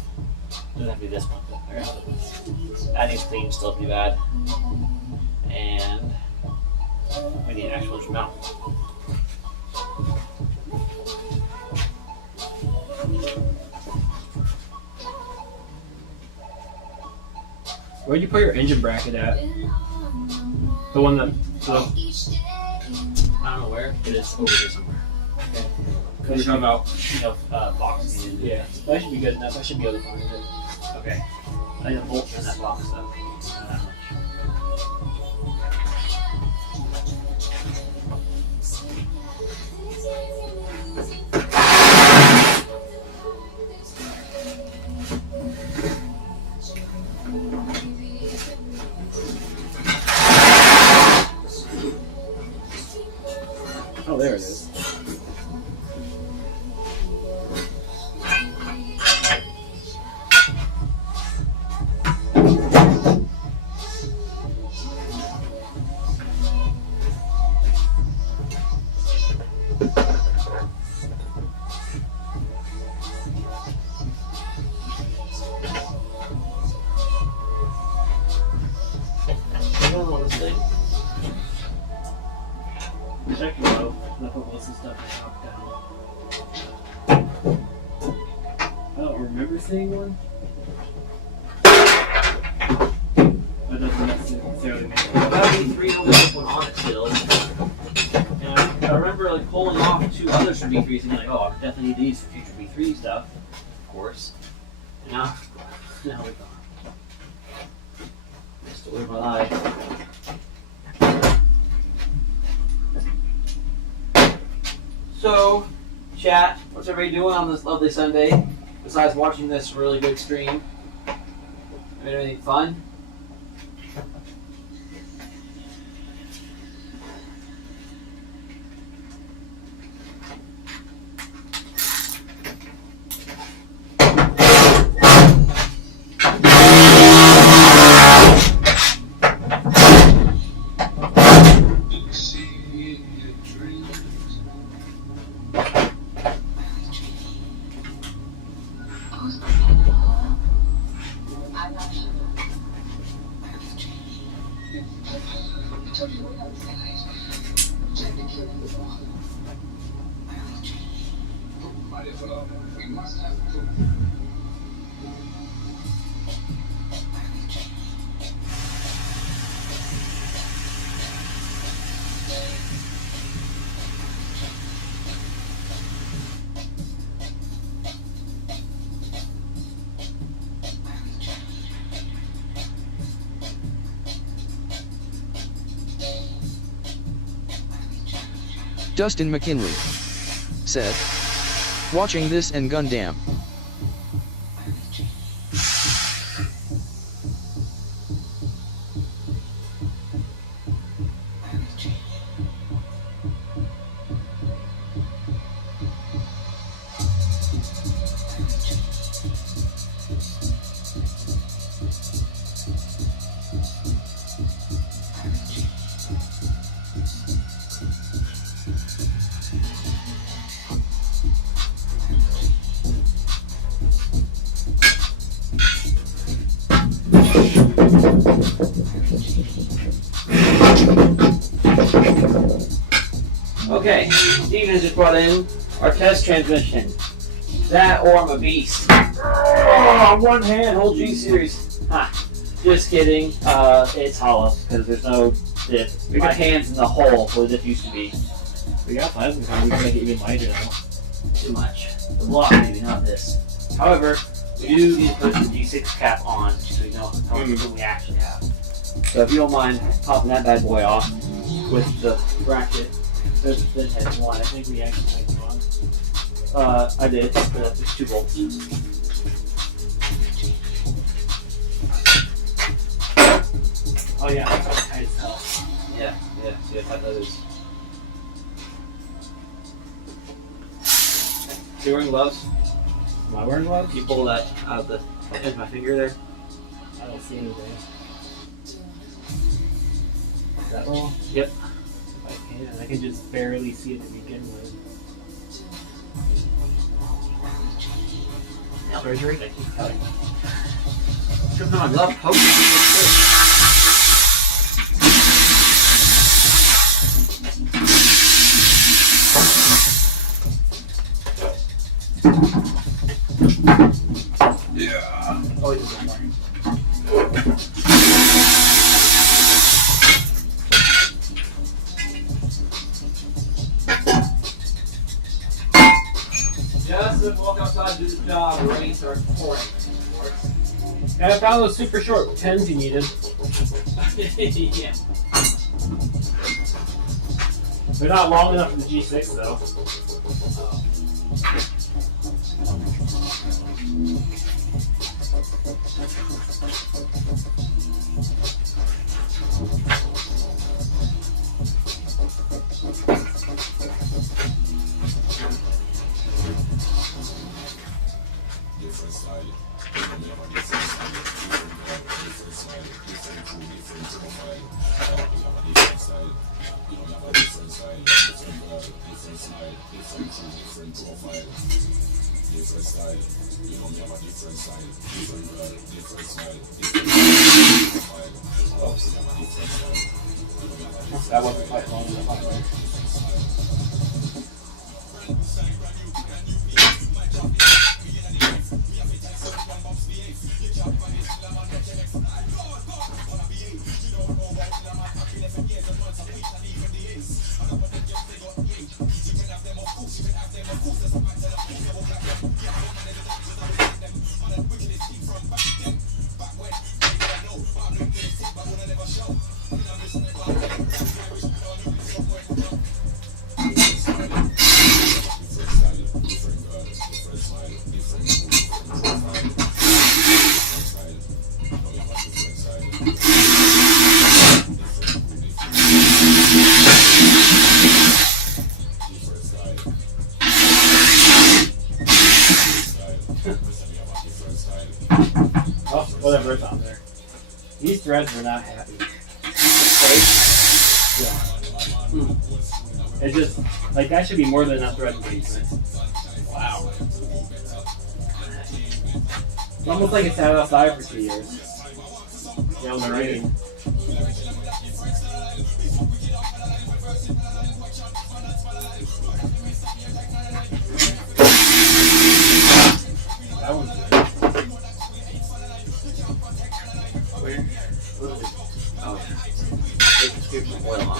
have to be this one, but there are other ones. Adding clean still pretty bad. And we need an actual instrumental. Where'd you put your engine bracket at? The one that. I don't know where, but it's over here somewhere. Okay. Because we're talking about boxes. Yeah, that should be good enough. I should be able to find it. Okay. I need a bolt in that box though. Not that much. Oh, there it is. Check it out. I'll put most of the stuff I knocked down. I don't remember seeing one. That doesn't necessarily make sense. That B3 only has one on it still. And I remember like pulling off two others from B3s and like, oh, I definitely need these for future B3 stuff, of course. And now we're gone. Just to live my life. So, chat, what's everybody doing on this lovely Sunday? Besides watching this really good stream? Anything fun? Dustin McKinley said, watching this and Gundam. Okay, Steven just brought in our test transmission. That or I'm a beast. Oh, one hand, whole G series. Ha, just kidding. It's hollow because there's no dip. My hand's in the hole where the dip used to be. We got plasma card. We can make it even lighter now. Too much. The block maybe, not this. However, we do need to put the G6 cap on so we know how much room we actually have. So if you don't mind popping that bad boy off with the bracket, there's the thin head one. I think we actually had one. I did. There's 2 bolts. Oh yeah, that's tight as hell. Yeah. See how tight that is. You wearing gloves? Am I wearing gloves? You pull that out of the edge of my finger there. I don't see anything. That roll? Yep. If I can just barely see it to begin with. Surgery? Thank you, Kelly. Should put my glove poke. Oh, it's one more. Just walk outside, do the job, rain starts pouring. And I found those super short pens you needed. Yeah. They're not long enough for the G6 though. Different style. We have a different style. Different style. Different crew. Different profile. We have a different style. We have a different style. Different girl. Different style. Different crew. Different profile. Different style. We have a different style. Different girl. Different style. Different profile. We have a different style. That wasn't quite long enough either. Oh, whatever, it's on there. These threads are not happy. Yeah. It's just, like, that should be more than enough thread engagement. Wow. It's almost like it sat outside for 2 years. Yeah, in the rain. That one's good. Where? Oh, just give some oil on.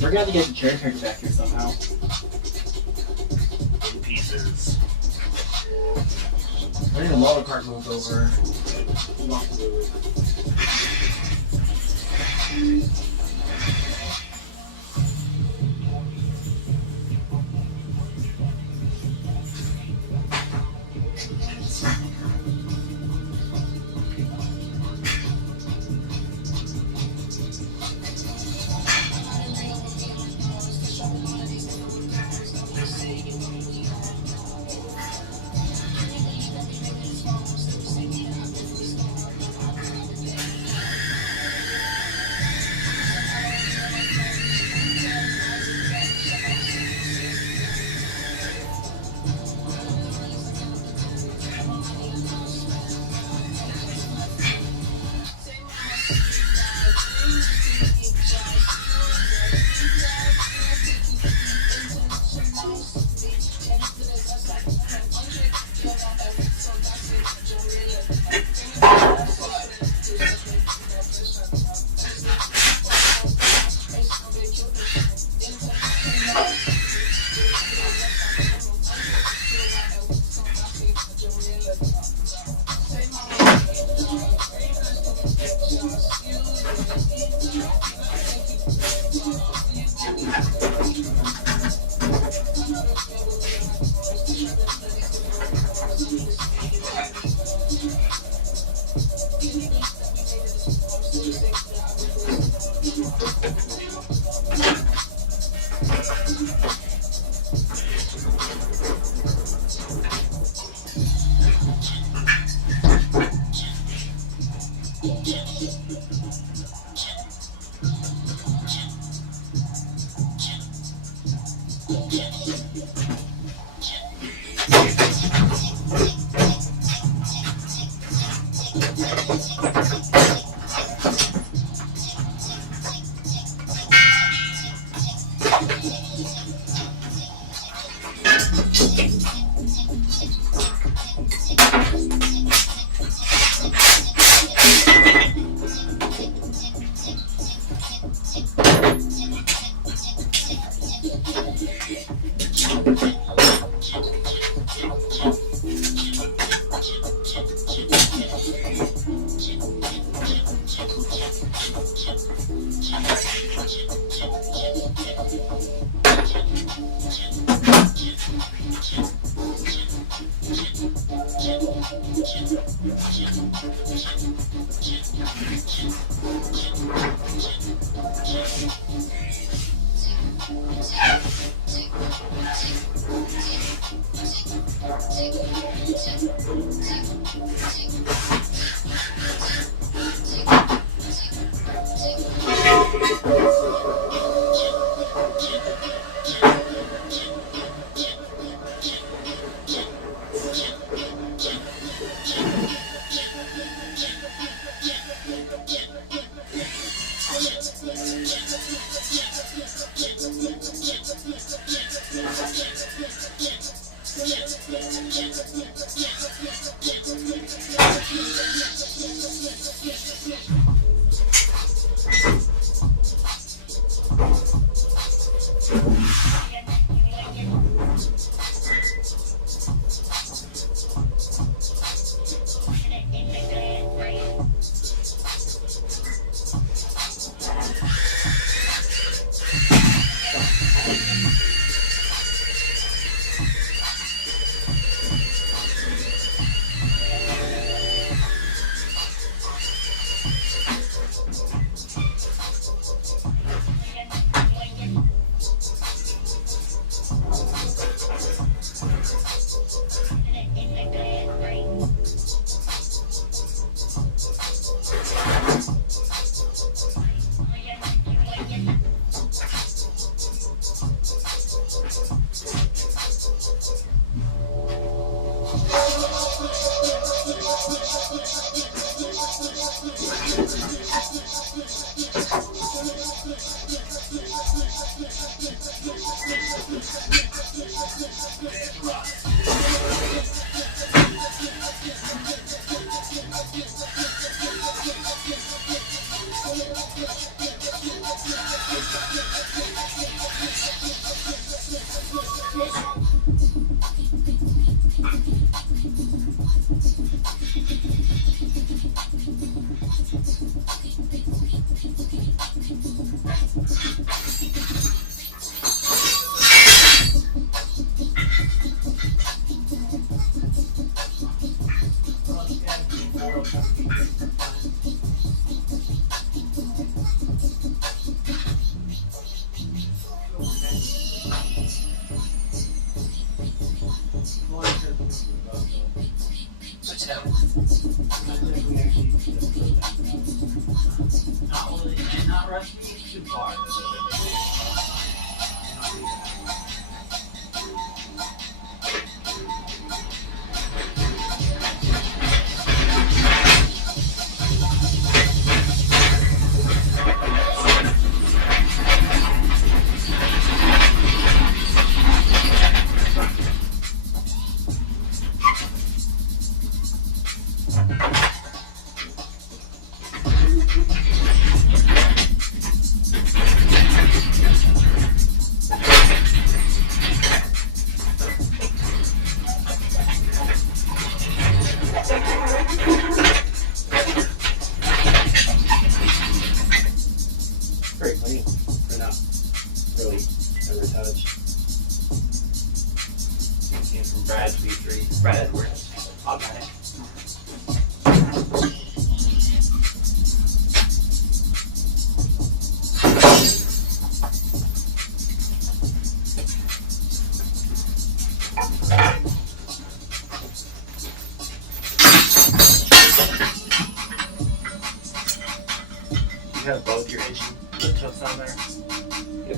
We're gonna have to get the cherry picker back here somehow. In pieces. I think the motor cart moved over. Not rush me too far. Very clean for not really ever touched. Came from Brad V3, Brad Edwards, automatic. You have both your Asian lip tips on there? Yep.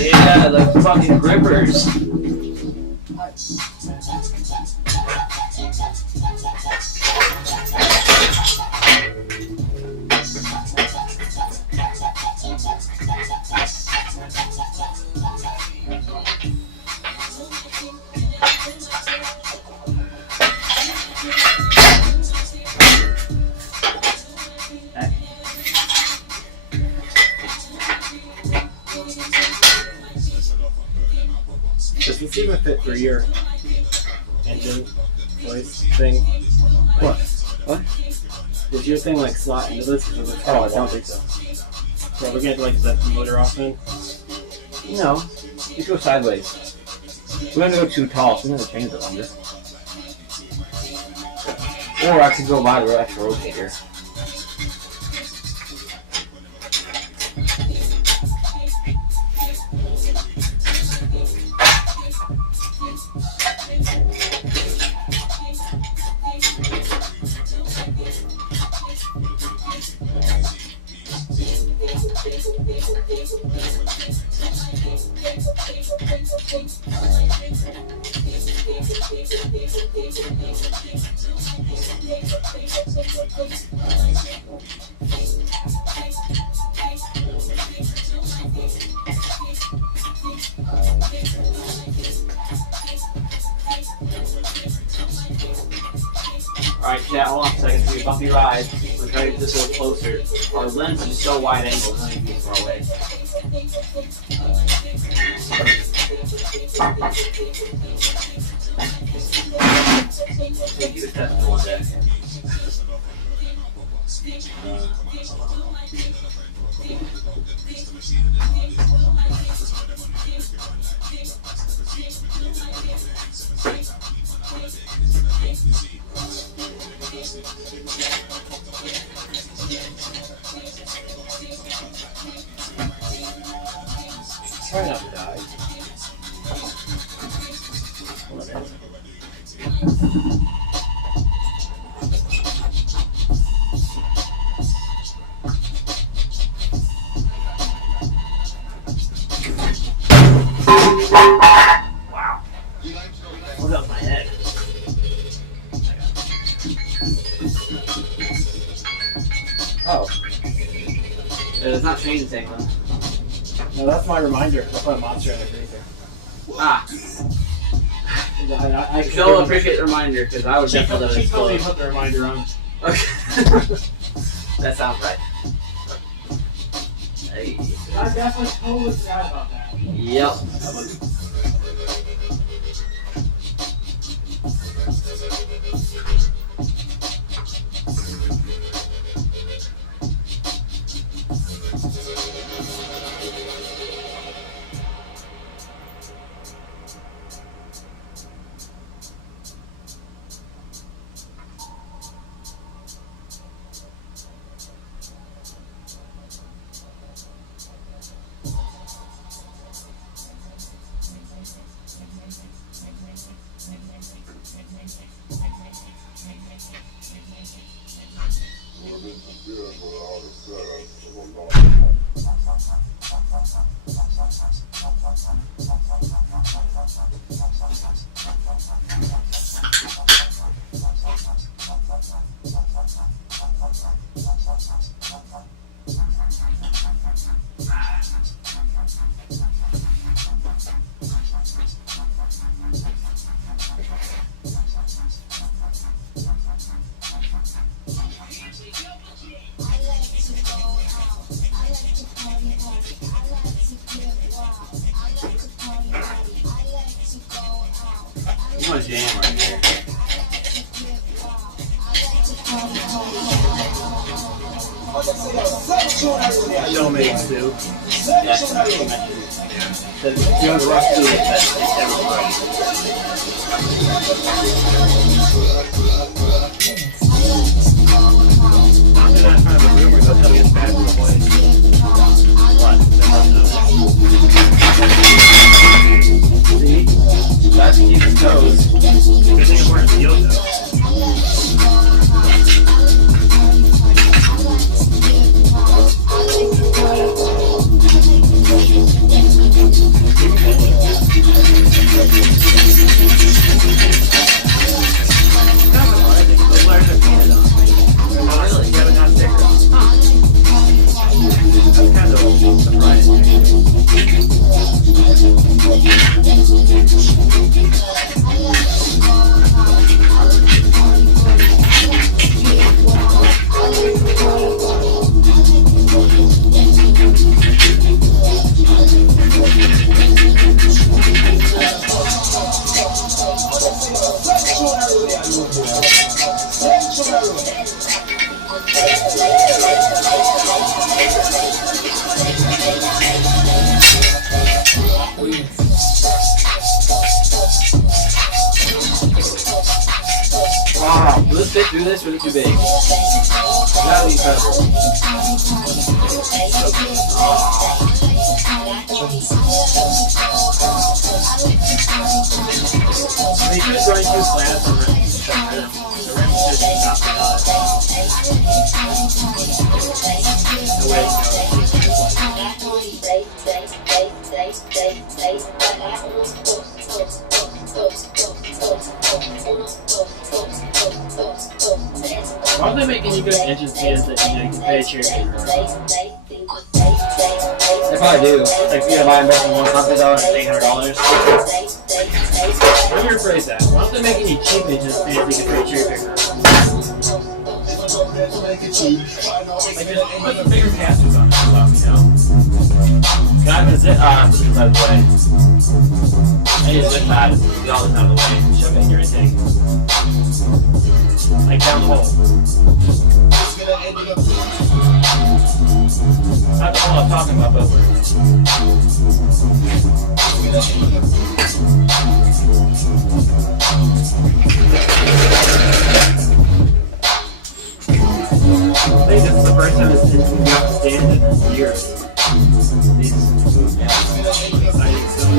Yeah, the fucking grippers. to fit through your engine voice thing? What? What? Does your thing like slot into this? Oh, I don't think so. So we're gonna have to like set the motor off then? No, you go sideways. We're gonna go too tall, so we're gonna change it longer. Or I could go by the extra rotator. Alright, chat, hold on a second. It's gonna be a bumpy ride. We're trying to get this a little closer. Our lens is so wide angle, it's not even too far away. Thank you, that's one deck. Try not to die. Wow. What about my head? Oh. It's not changing thing, then. No, that's my reminder. I'll put a monster in the freezer. Ah. I She'll appreciate the reminder, because I would definitely let it She told me to explode. put the reminder on. Okay. That sounds right. Hey. I definitely totally forgot about that. Yep. I'm gonna jam right here. Show me too. Yeah. You have to rush through it. After that kind of a rumor, they'll tell you it's bad for the boys. See? That's keep his toes. Good thing I'm wearing steel though. Those wires are painted on. Oh, really? You haven't had stickers? That's kind of surprising. fit through this or is it too big? That would be incredible. I mean, just running two slabs on the rim. The rim just stops the dot. No way, why are they making you go to engine stands that you know you can pay a chair? They probably do. Like, if you buy them both in one company, though, it's $800. Let me rephrase that. Why don't they make any cheap engine stands that you can pay a cherry picker? Like, just put the bigger casters on and stuff, you know? Can I put this out of the way? I need to zip that. Get all this out of the way. Shove it in your intake. Like down the hole. Not the hole I'm talking about, but I think this is the first time it's been off the stand in years. These exciting stuff.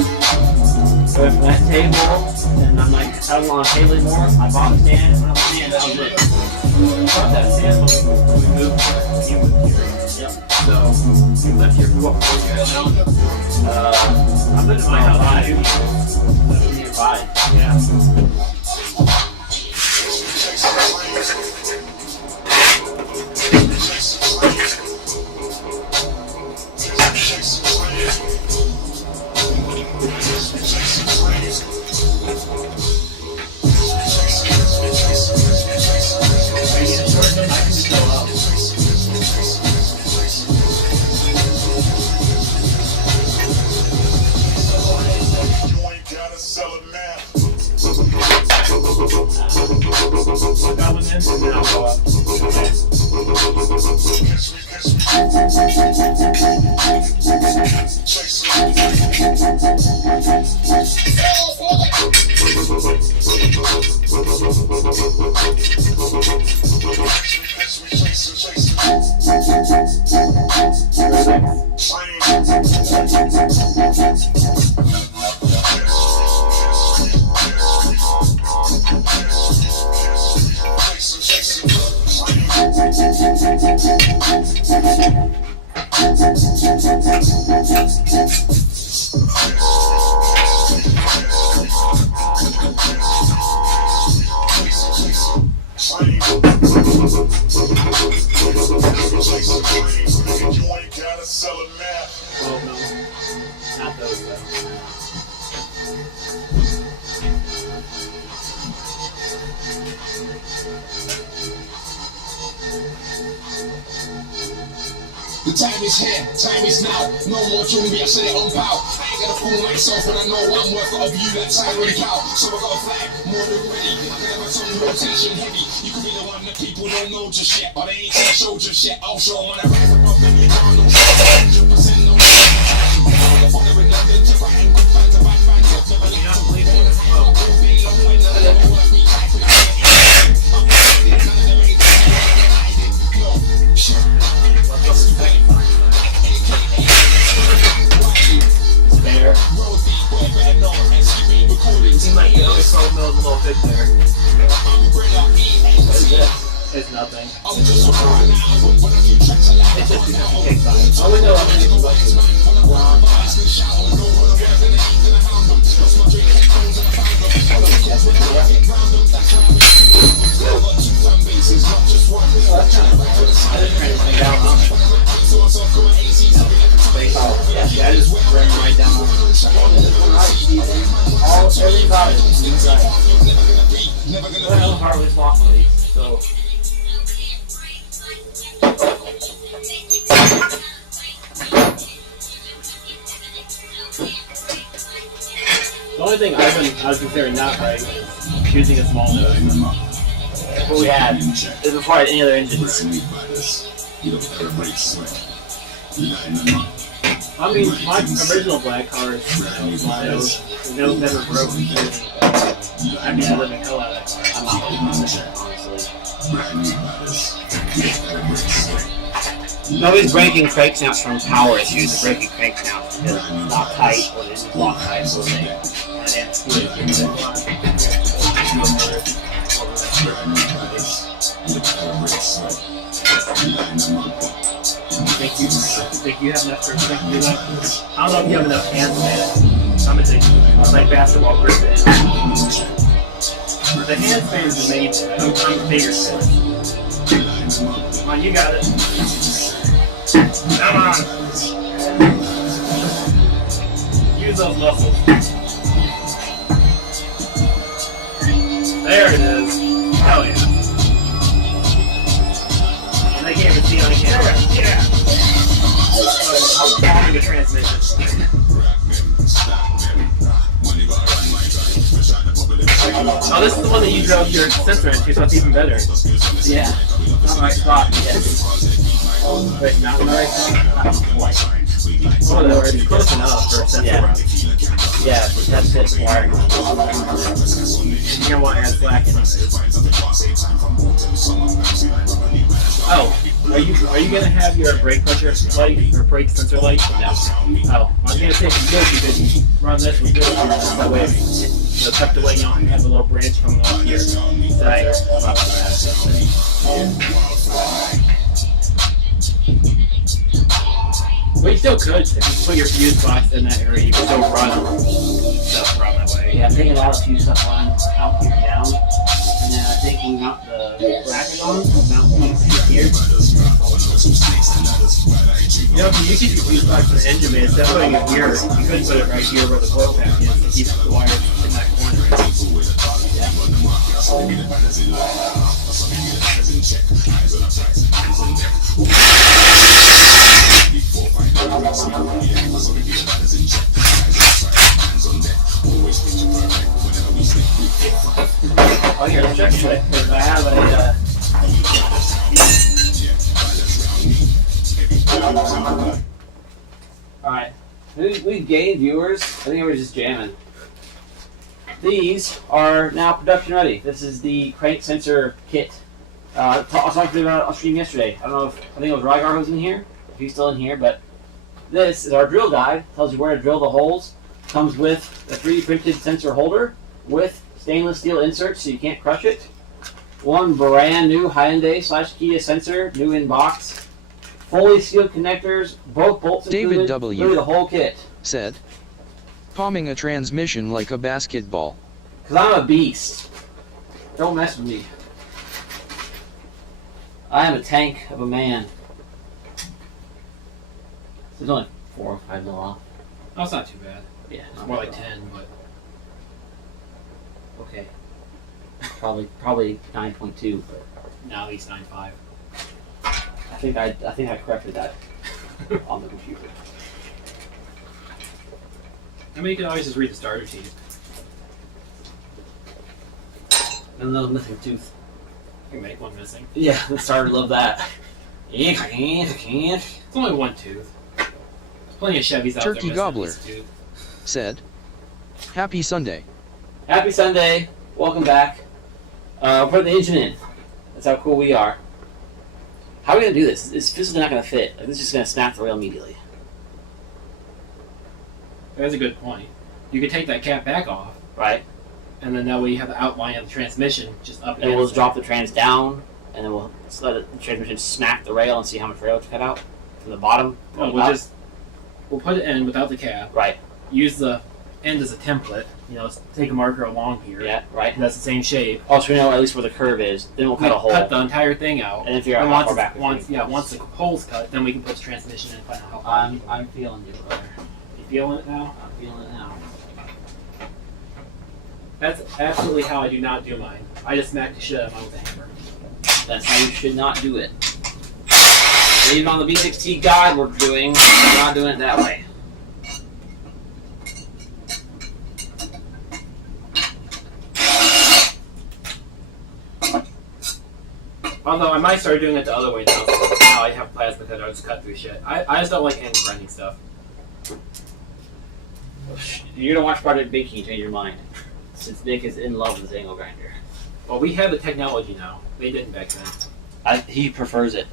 so if that table, and I'm like, I don't want to table anymore, I bought the stand, and I'm like, man, that was it. I bought that stand when we moved here. You moved here. Yep. So, you lived here for what, 4 years now? I've been in my house for 2 years. Nearby. Yeah. And then I'll go up. Oh no, not those though. The time is here, time is now. No more Jumbi, I said it on pow. I ain't gonna fool myself when I know I'm worth of you that tyrant cow. So I got a flag, more than ready. I can have a tongue rotation heavy. You could be the one that people don't know just yet, or they ain't seen show just yet. I'll show them when I rise above them, you can't know. 100% no. I'm following London to Brighton, good fans to bad fans. Never let them play on the high, all day long when none of them work me tight. I'm none of them ain't no. Spare. Seems like the other salt mill's a little big there. What is it? It's nothing. It's just because he takes time. I would know how many yeah, I just ran right down. All every about it. Well, hardly lost one of these. So. The only thing I was considering not right is choosing a small nose. That's what we had. This is before I had any other engines. I mean, my original black car is small nose. The nose never broke. I'd be living the hell out of that car. I'm not looking at it, honestly. Nobody's breaking crank snaps from power issues. They're breaking crank snaps because it's not tight or it's block tight, so they can't screw it. Think you have enough grip to do that? I don't know if you have enough hands, man. I'm gonna take like basketball grip in. The hand span is amazing. I'm a bigger fan. Come on, you got it. Come on. Use those muscles. There it is. Hell yeah. And they can't even see it on camera. Yeah. I'm calling the transmission. Oh, this is the one that you drove your sensor into, so it's even better. Yeah. Not the right spot. Yes. Wait, not the right spot? Not quite. Oh, no, it's close enough for a sensor Yeah. run. Yeah, that's it. Wire. You're gonna want to add slack anyways. Oh, are you gonna have your brake pressure light or brake sensor light? No. Oh, I was gonna say if you could run this with this that way it's tucked away. You don't have a little branch coming off here. Right. But you still could if you put your fuse box in that area. You could still run stuff around that way. Yeah, I'm taking all the fuse stuff on out here down, and then I think we mount the bracket on, mount these here. You know, if you get your fuse box in the engine bay, instead of putting it here, you could put it right here where the coil pack is to keep the wire in that corner. Oh, here, let's check it. Because I have a. Alright. We gained viewers. I think we were just jamming. These are now production ready. This is the crank sensor kit. I was talking about it on stream yesterday. I don't know if I think it was Rygar who was in here. If he's still in here, but this is our drill guide. Tells you where to drill the holes. Comes with a 3D printed sensor holder with stainless steel inserts so you can't crush it. One brand new Hyundai/Kia sensor, new in box. Fully sealed connectors, both bolts David included. W. Literally the whole kit. Said, palming a transmission like a basketball. Cause I'm a beast. Don't mess with me. I am a tank of a man. There's only 4 or 5 mil off. Oh, it's not too bad. Yeah, It's more like 10, but Okay. Probably 9.2, but now at least 9.5. I think I corrected that on the computer. I mean, you can always just read the starter sheet. And another missing tooth. You can make one missing. Yeah, the starter love that. I can't. It's only one tooth. There's plenty of Chevys out Turkey there. gobbler. Missing this tooth. Said, happy Sunday. Happy Sunday. Welcome back. Put the engine in. That's how cool we are. How are we going to do this? This is not going to fit. Like, this is just going to snap the rail immediately. That's a good point. You could take that cap back off, Right? and then that way you have the outline of the transmission just up And we'll against just drop the trans down, and then we'll just let the transmission smack the rail and see how much rail to cut out from the bottom. Oh, we'll put it in without the cap. Right. Use the end as a template. You know, take a marker along here. Yeah, right. That's the same shape. Also, we know at least where the curve is. Then we'll cut a hole. Cut the entire thing out. And then figure out And how once far back we once can. yeah, once the hole's cut, then we can put the transmission in and find out how far. I'm feeling you, brother. You feeling it now? I'm feeling it now. That's absolutely how I do not do mine. I just smack the shit out of mine with a hammer. That's how you should not do it. Even on the B6T guide we're doing, we're not doing it that way. Although I might start doing it the other way now. Now I have plasma cutter, I'll just cut through shit. I just don't like hand grinding stuff. You're gonna watch Project Binky and change your mind. Since Nick is in love with this angle grinder. Well, we have the technology now. They didn't back then. He prefers it.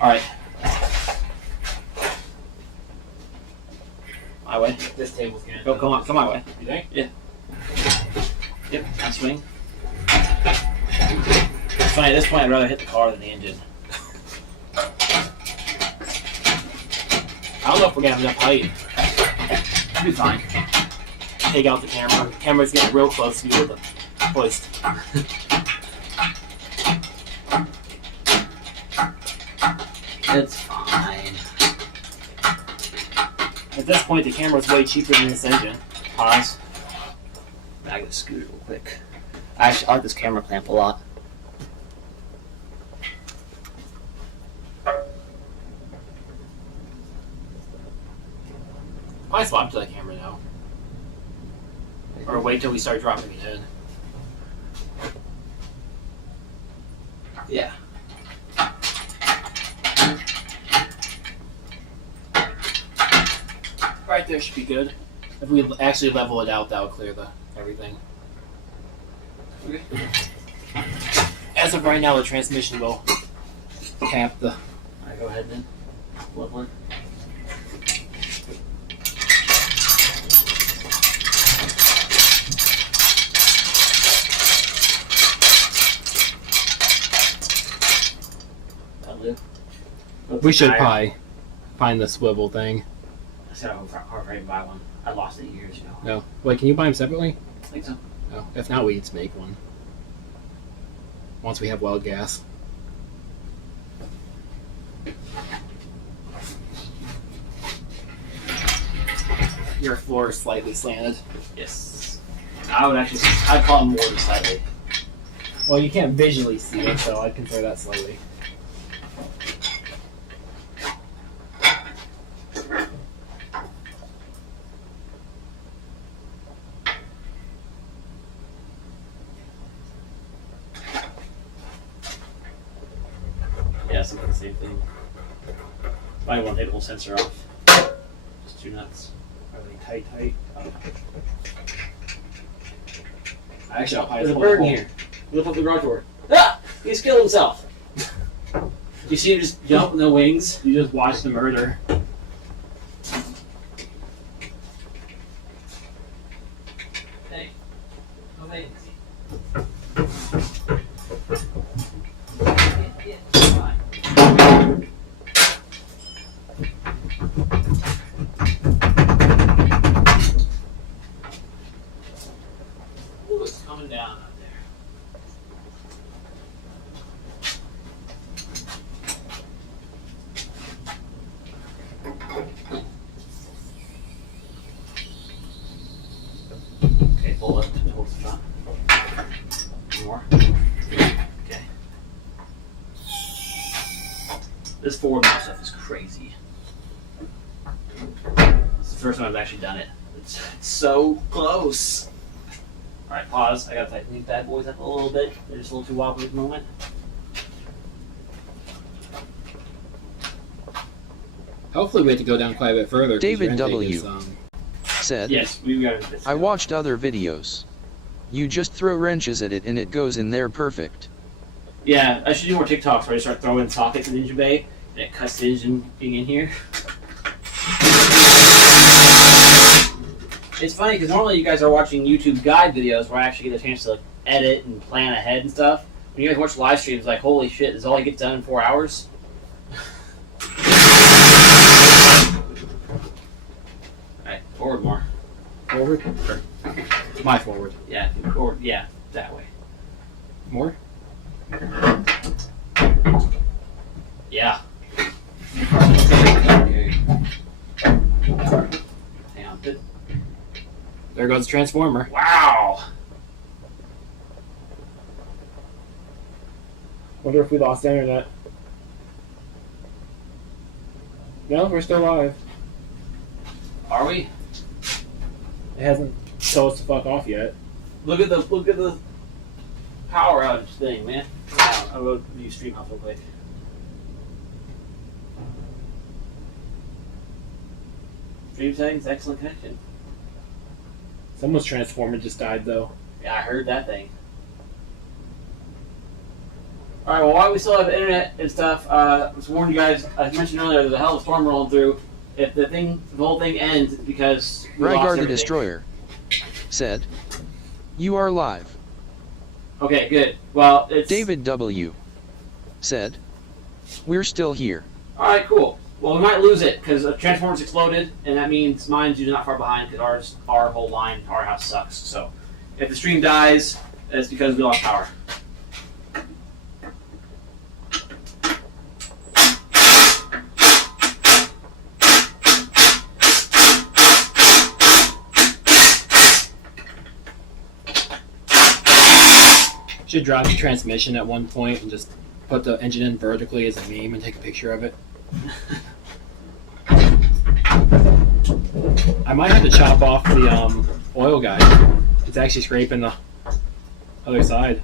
All right. My way. This table's gonna. Go, come on, come my way. You think? Yep, I swing. It's funny, at this point I'd rather hit the car than the engine. I don't know if we're gonna have enough height. I'll be fine. Take out the camera. The camera's getting real close to you with the hoist. It's fine. At this point, the camera's way cheaper than this engine. Pause. I gotta scoot real quick. I like this camera clamp a lot. Probably swap to that camera now. Or wait till we start dropping it in. Yeah. Right there should be good. If we actually level it out, that'll clear everything. Okay. As of right now, the transmission will cap the. Alright, go ahead then. Level it. That'll do. We should Tire. probably find the swivel thing. I said I'm hard to buy one. I lost it years ago. No. Wait, can you buy them separately? I think so. No. If not, we need to make one. Once we have wild gas. Your floor is slightly slanted. Yes. I'd call it more than slightly. Well, you can't visually see it, so I'd consider that slightly. Yeah, something the same thing. Probably want to take the whole sensor off. Just too nuts. Are they tight? Actually, I'll probably There's a pull bird the in whole- here. Look up the garage door. Ah! He's killed himself. You see him just jump in the wings? You just watched the murder. Hey. No wings. Ooh, it's coming down out there. Okay, pull it towards the front. One more. Okay. This forward mount stuff is crazy. It's the first time I've actually done it. It's so close. Alright, pause. I gotta tighten these bad boys up a little bit. They're just a little too wobbly at the moment. Hopefully, we have to go down quite a bit further. 'cause David your intake W. is, Said, Yes, we got this. I watched other videos. You just throw wrenches at it and it goes in there perfect. Yeah, I should do more TikToks where I start throwing sockets in the engine bay and it cuts the engine being in here. It's funny because normally you guys are watching YouTube guide videos where I actually get a chance to like, edit and plan ahead and stuff. When you guys watch live streams, like, holy shit, this is all I get done in 4 hours? Alright, forward more. forward. Sure. My forward. Yeah, forward, yeah, that way. More. Yeah. Okay. Hang on. There goes the transformer. Wow! Wonder if we lost internet. No, we're still live. Are we? It hasn't told us to fuck off yet. Look at the power outage thing, man. Wow, I'll go use stream off real quick. Stream settings, excellent connection. Someone's transformer just died though. Yeah, I heard that thing. All right. Well, while we still have internet and stuff, I was warning you guys. I mentioned earlier there's a hell of a storm rolling through. If the whole thing ends because we lost Rygar the everything. Destroyer said, "You are live." Okay, good. Well, it's David W. said, "We're still here." All right, cool. Well, we might lose it because a transformer's exploded, and that means mine's usually not far behind because our whole line, our house sucks. So, if the stream dies, it's because we lost power. Should drive the transmission at one point and just put the engine in vertically as a meme and take a picture of it. I might have to chop off the oil guide. It's actually scraping the other side.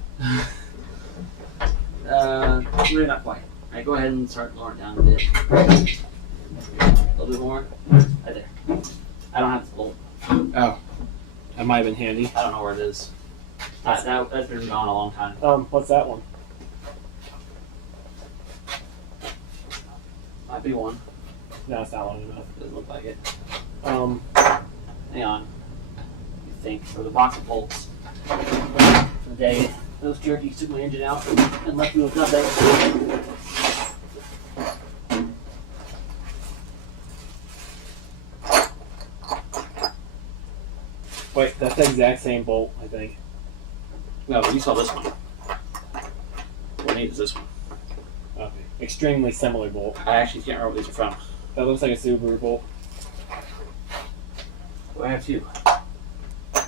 Really not quite. All right, go ahead and start lowering down a bit. A little bit more. Right there. I don't have the bolt. Oh, that might have been handy. I don't know where it is. That's been gone a long time. What's that one? Might be one. No, it's not long enough. Doesn't look like it. Hang on. You think for the box of bolts. For the day those Cherokees took my engine out and left me with nothing. Wait, that's the exact same bolt, I think. No, but you saw this one. What neat is this one? Okay. Extremely similar bolt. I actually can't remember what these are from. That looks like a Subaru bolt. Well, I have two. I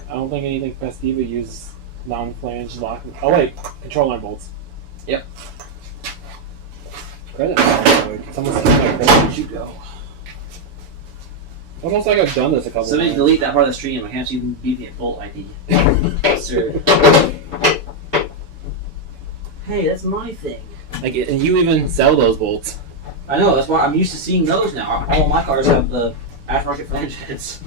don't think anything Festiva uses non-flange locking. Oh wait, control arm bolts. Yep. Credit. Someone steal my credit. Where'd you go? Almost like I've done this a couple Somebody times. delete that part of the stream. I can't even beat me at Bolt ID. Sir. Hey, that's my thing. Like, and you even sell those bolts. I know, that's why I'm used to seeing those now. All my cars have the aftermarket flange heads.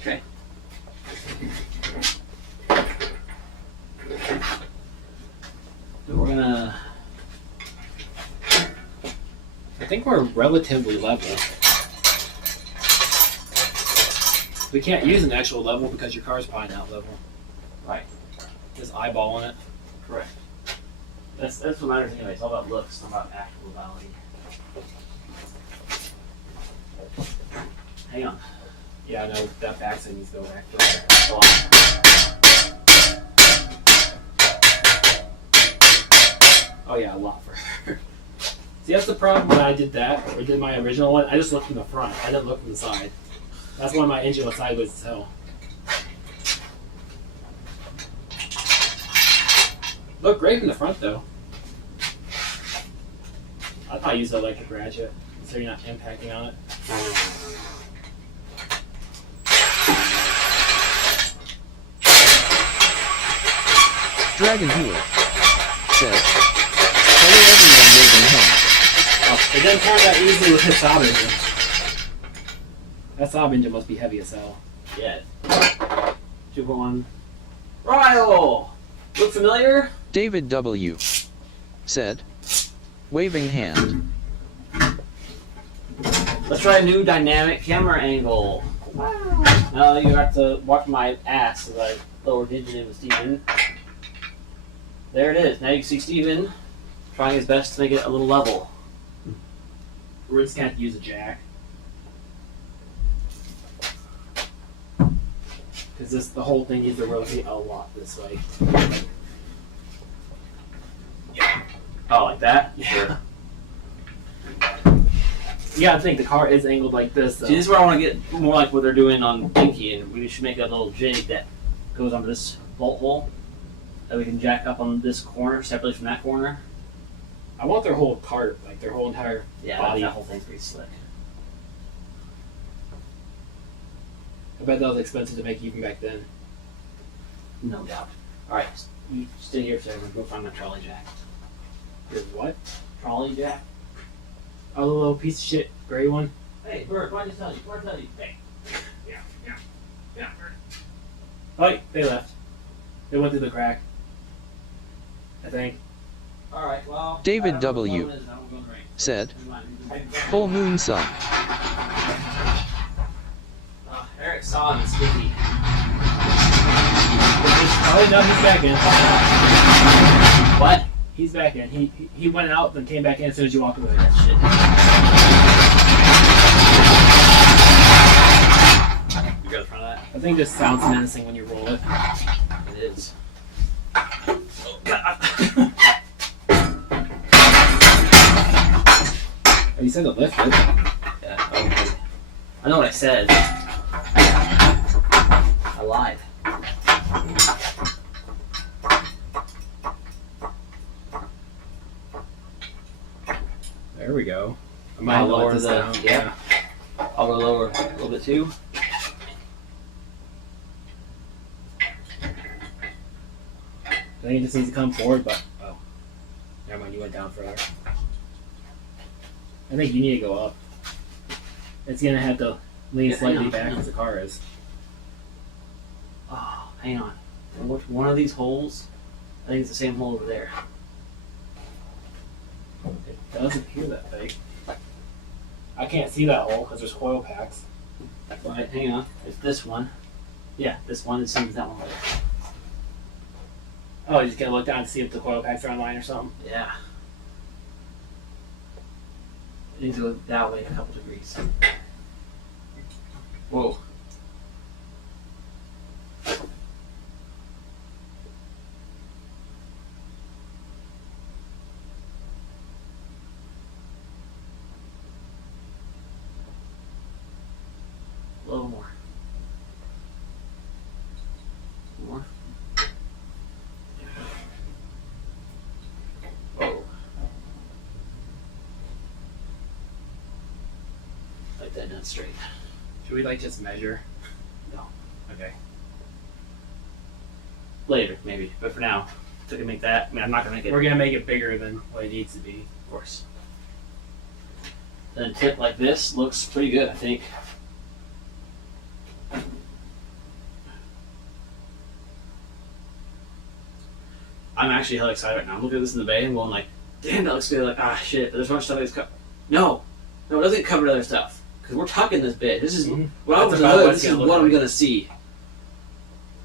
Okay. So we're gonna... I think we're relatively level. We can't use an actual level because your car's probably not level. Right. Just eyeballing it. Correct. That's what matters anyway. It's all about looks, not about actual validity. Hang on. Yeah, I know that backside needs to go back. Hold on. Oh yeah, a lot further. See, that's the problem when I did that, or did my original one. I just looked from the front. I didn't look from the side. That's why my engine was sideways as hell. Look great from the front though. I thought I used the electric ratchet, so you're not impacting on it. Dragon Healer said, "Hello everyone waving home." It doesn't turn that easily with his Saab engine. That Saab engine must be heavy as hell. Yeah. 2.1. Ryle! Look familiar? David W. said, waving hand. Let's try a new dynamic camera angle. Now you have to watch my ass as I lower the engine in with Steven. There it is. Now you can see Steven trying his best to make it a little level. We're just gonna have to use a jack. Because the whole thing needs to rotate a lot this way. Oh, like that? Yeah. You gotta think the car is angled like this though. See, this is where I want to get more like what they're doing on Dinky, and we should make a little jig that goes onto this bolt hole that we can jack up on this corner separately from that corner. I want their whole cart, like their whole entire Yeah, body. that whole thing's pretty slick. I bet that was expensive to make even back then. No doubt. All right, you stay here for a second. Go find my trolley jack. Your what? Trolley jack. Oh, the little piece of shit gray one. Hey, Bert, why just tell you? Where's that? Hey. Yeah, Bert. Oh, they left. They went through the crack. I think. All right, well. David W. said, full moon sun. Eric saw him sticky. Oh, no, he's back in. What? He's back in. He went out, then came back in as soon as you walked away. That shit. You go in front of that? I think this sounds menacing when you roll it. It is. Oh, you said it lifted. Yeah, okay. I know what I said. I lied. There we go. I might I'll have to let lower this the- down. yeah. I'll go lower a little bit too. I think it just needs to come forward, but oh, never mind. You went down further. I think you need to go up. It's gonna have to lean Yeah, slightly hang on, back hang on. as the car is. Oh, hang on. Which one of these holes? I think it's the same hole over there. It doesn't appear that big. I can't see that hole because there's coil packs. Right, hang on. It's this one. Yeah, this one. It seems that one. Right. Oh, you just gonna look down to see if the coil packs are online or something. Yeah. It needs to go that way a couple degrees. Whoa. A little more. More. Whoa. Like that nut straight. Should we like just measure? No. Okay. Later, maybe. But for now, so I can make that. I mean, I'm not gonna make it. We're gonna make it bigger than what it needs to be. Of course. Then a tip like this looks pretty good, I think. I'm actually hella excited right now. I'm looking at this in the bay and going like, damn, that looks good. Like, ah, shit. There's so much stuff that's covered. No, it doesn't cover other stuff. Because we're talking this bit. This is, Mhm. when I That's open the about hood, what this it's is gonna look what I'm like. going to see.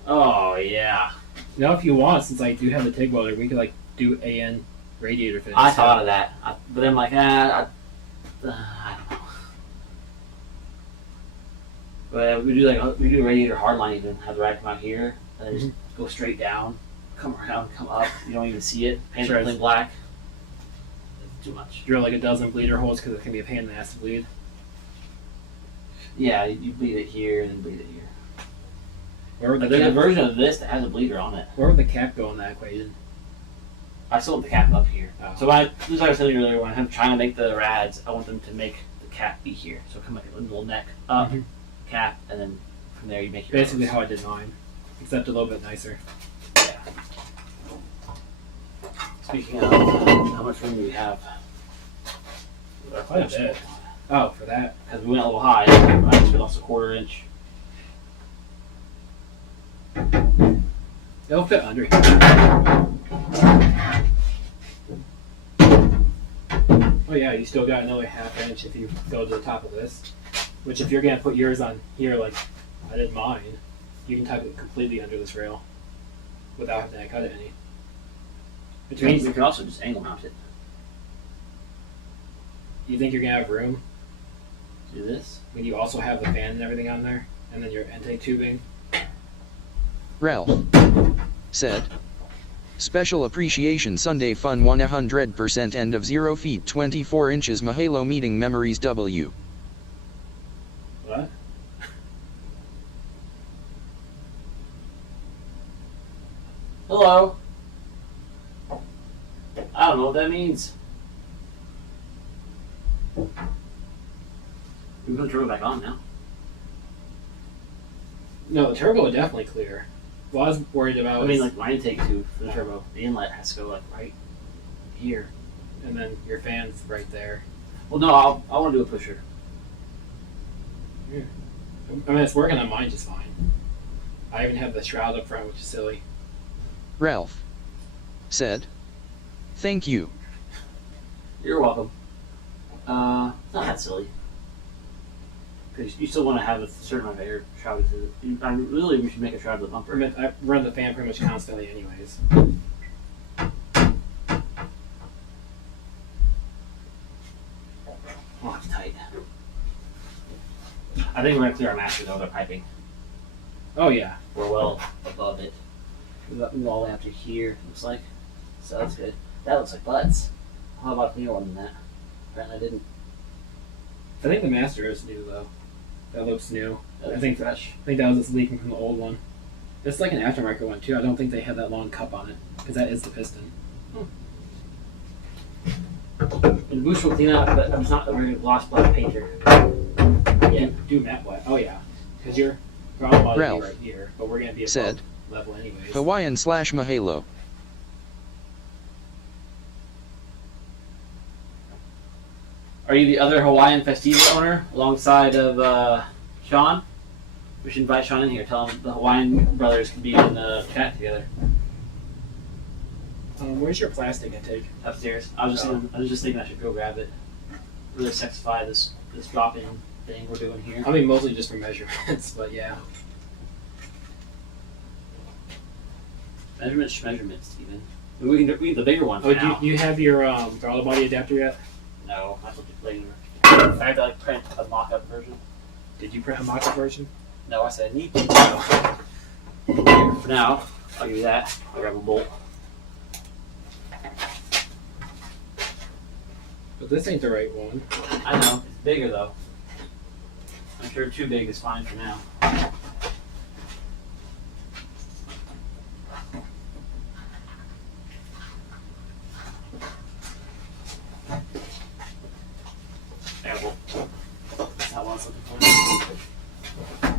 Oh, yeah. Now, if you want, since I do have the TIG welder, we could like do AN radiator finish. I thought of that. But I'm like, I don't know. But we do radiator hardline even. Have the rag come out here and then just go straight down, come around, come up. You don't even see it. Paint Sure. everything black. It's too much. Drill like a dozen bleeder holes because it can be a pain in the ass to bleed. Yeah, you bleed it here and then bleed it here. Where would But the there's a cap, version of this that has a bleeder on it. where would the cap go in that equation? I still want the cap up here. Oh. So as I was telling you earlier, when I'm trying to make the rads, I want them to make the cap be here. So come like a little neck up, Mhm. cap, and then from there you make your Basically hose. how I did mine, except a little bit nicer. Yeah. Speaking of, how much room do we have? Quite a bit. Oh, for that. Because we went a little high, right? So we lost a quarter inch. It'll fit under here. Oh yeah, you still got another half inch if you go to the top of this. Which if you're gonna put yours on here like I did mine, you can tuck it completely under this rail without having to cut it any. Which means We can also just angle mount it. you think you're gonna have room Do this. when you also have the fan and everything on there, and then your intake tubing. Rel said, Special Appreciation Sunday Fun 100% End of 0 feet 24 inches Mahalo Meeting Memories W. What? Hello. I don't know what that means. We can put the turbo back on now. No, the turbo would definitely clear. Well, I was worried about. I mean, like my intake tube for the turbo, the inlet has to go like right here. and then your fan's right there. Well, no, I want to do a pusher. I mean, it's working on mine just fine. I even have the shroud up front, which is silly. Ralph said, "Thank you." You're welcome. Not that silly. Because you still want to have a certain amount of air shrouded to it. Really, we should make a shroud to the I bumper. mean, I run the fan pretty much constantly, anyways. Oh, it's tight. I think we're going to clear our master though, with our piping. Oh yeah. We're well above it. We go all the way up to here, looks like. So that's good. That looks like butts. How about cleaner one than that? Apparently I didn't. I think the master is new though. That looks new. That I think fresh. I think that was just leaking from the old one. It's like an aftermarket one too. I don't think they had that long cup on it because that is the piston. And the booster will clean up, but I'm not a very gloss black painter. Yeah, do matte black. Oh yeah, because your throttle body Ralph right here, but we're gonna be above said, level anyways. Hawaiian/Mahalo. Are you the other Hawaiian Festiva owner alongside of Sean? We should invite Sean in here. Tell him the Hawaiian brothers can be in the chat together Where's your plastic intake? upstairs. I was just thinking I should go grab it. Really sexify this drop-in thing we're doing here. I mean, mostly just for measurements, but yeah. Measurements, Steven. We can do the bigger one for Oh, now. do you have your throttle body adapter yet? No, I have to later. I have to like print a mock-up version. Did you print a mock-up version? No, I said I need to. Here, for now, I'll give you that. I'll grab a bolt. But this ain't the right one. I know, it's bigger though. I'm sure too big is fine for now. There, well, that's not what I was looking for.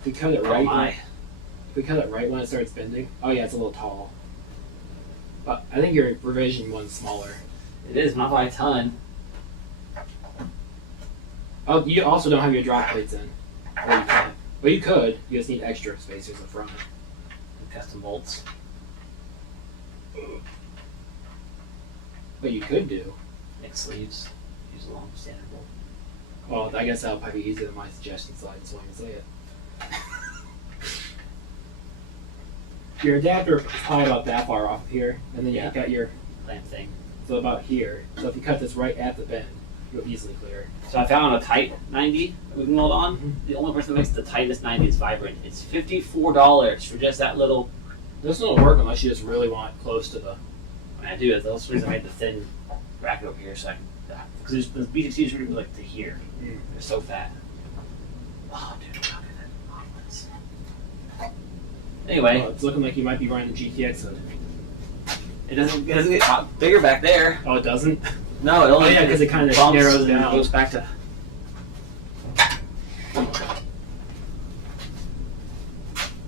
If we cut it Oh right, my. if we cut it right when it starts bending. Oh yeah, it's a little tall. But I think your revision one's smaller. It is, not by a ton. Oh, you also don't have your drop plates in. Or you can't. Well, you could. You just need extra spacers up front. Custom bolts. What you could do. Make sleeves. Use a long standard bolt. Well, I guess that'll probably be easier than my suggestion, so I just want to say it. Your adapter is probably about that far off of here, and then you Yeah. got your Clamp thing. so about here. So if you cut this right at the bend, you'll easily clear. So I found a tight 90 that we can hold on. Mhm. The only person that makes the tightest 90 is Vibrant. It's $54 for just that little. This one will work unless you just really want it close to the. I do it. That's the reason I made the thin bracket over here so I can. Because the B60s are like to here. Mm. They're so fat. Oh, dude, how could that omelets? Anyway, Oh, it's looking like you might be running the GTX hood. it doesn't get bigger back there. Oh, it doesn't? No, it only Oh, yeah, 'cause it kinda bumps narrows and down. goes back to.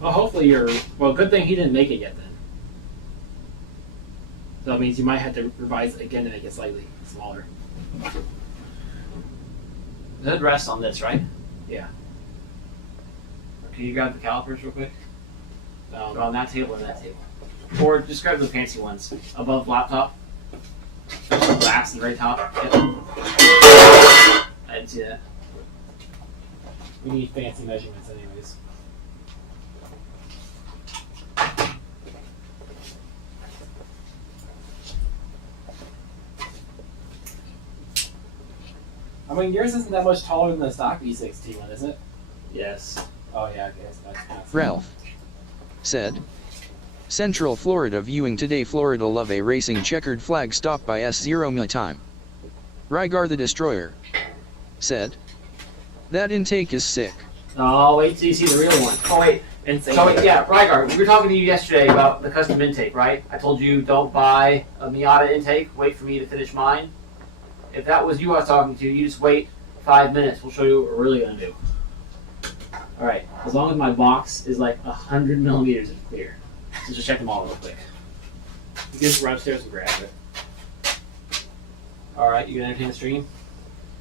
Well, hopefully you're. Well, good thing he didn't make it yet then. So that means you might have to revise it again to make it slightly smaller. The hood rests on this, right? Yeah. Can you grab the calipers real quick? They're Um, on that table or that table. Or just grab the fancy ones above laptop. Glass and very top. Yep. I didn't see that. we need fancy measurements, anyways. I mean, yours isn't that much taller than the stock V60 one, is it? Yes. Oh yeah, I guess that's Ralph said, Central Florida viewing today. Florida love a racing checkered flag stop by S0 my time. Rygar the Destroyer said, that intake is sick. Oh, wait till you see the real one. Oh, wait. insane. So, yeah, Rygar, we were talking to you yesterday about the custom intake, right? I told you don't buy a Miata intake. Wait for me to finish mine. If that was you I was talking to, you just wait 5 minutes. We'll show you what we're really going to do. All right, as long as my box is like 100 millimeters of clear. So just check them all real quick. You can just run upstairs and grab it. All right, you gonna entertain the stream?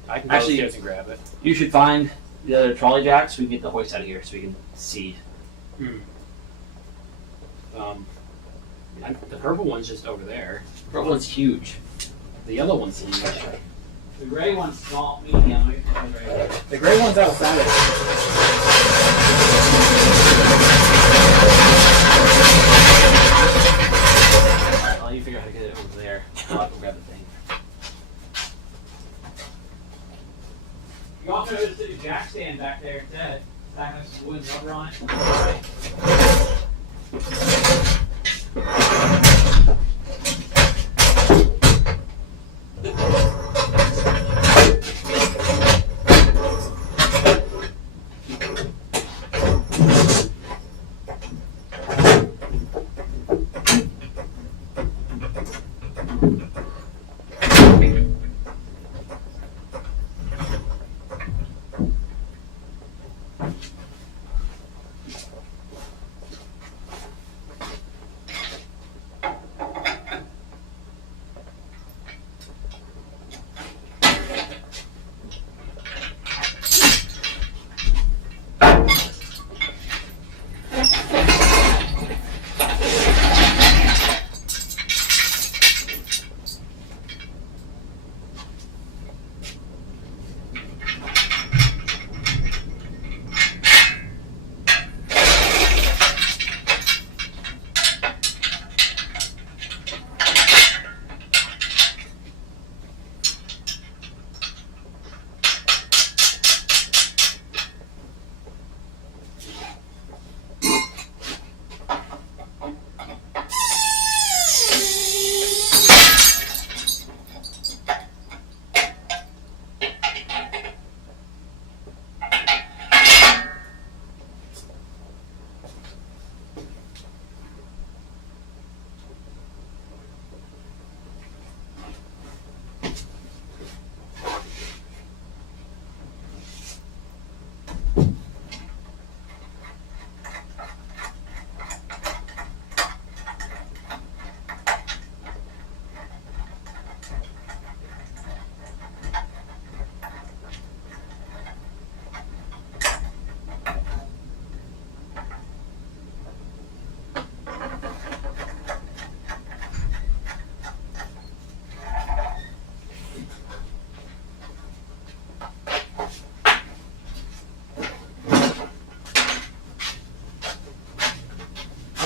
I can go Actually- upstairs and grab it. You should find the other trolley jacks so we can get the hoist out of here so we can see. The purple one's just over there. The purple one's huge. The yellow one's huge. The gray one's small, medium. The gray one's outside of it. Alright, I'll let you figure out how to get it over there. I'll go grab the thing. You also notice the jack stand back there instead. Back has some wood and rubber on it.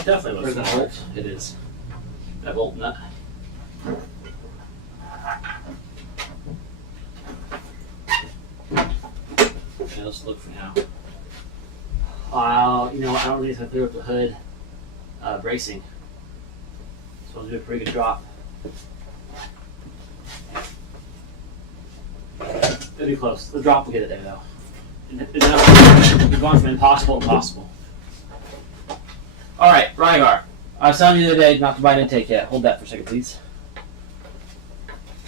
Definitely Where's looks that smart. bolt? It is. That bolt nut. Okay, let's look for now. You know what? I don't need to clear up the hood bracing. So I'll do a pretty good drop. It'll be close. The drop will get it there though. We've gone from impossible to possible. Alright, Rygar. I was telling you the other day not to buy an intake yet. Hold that for a second, please.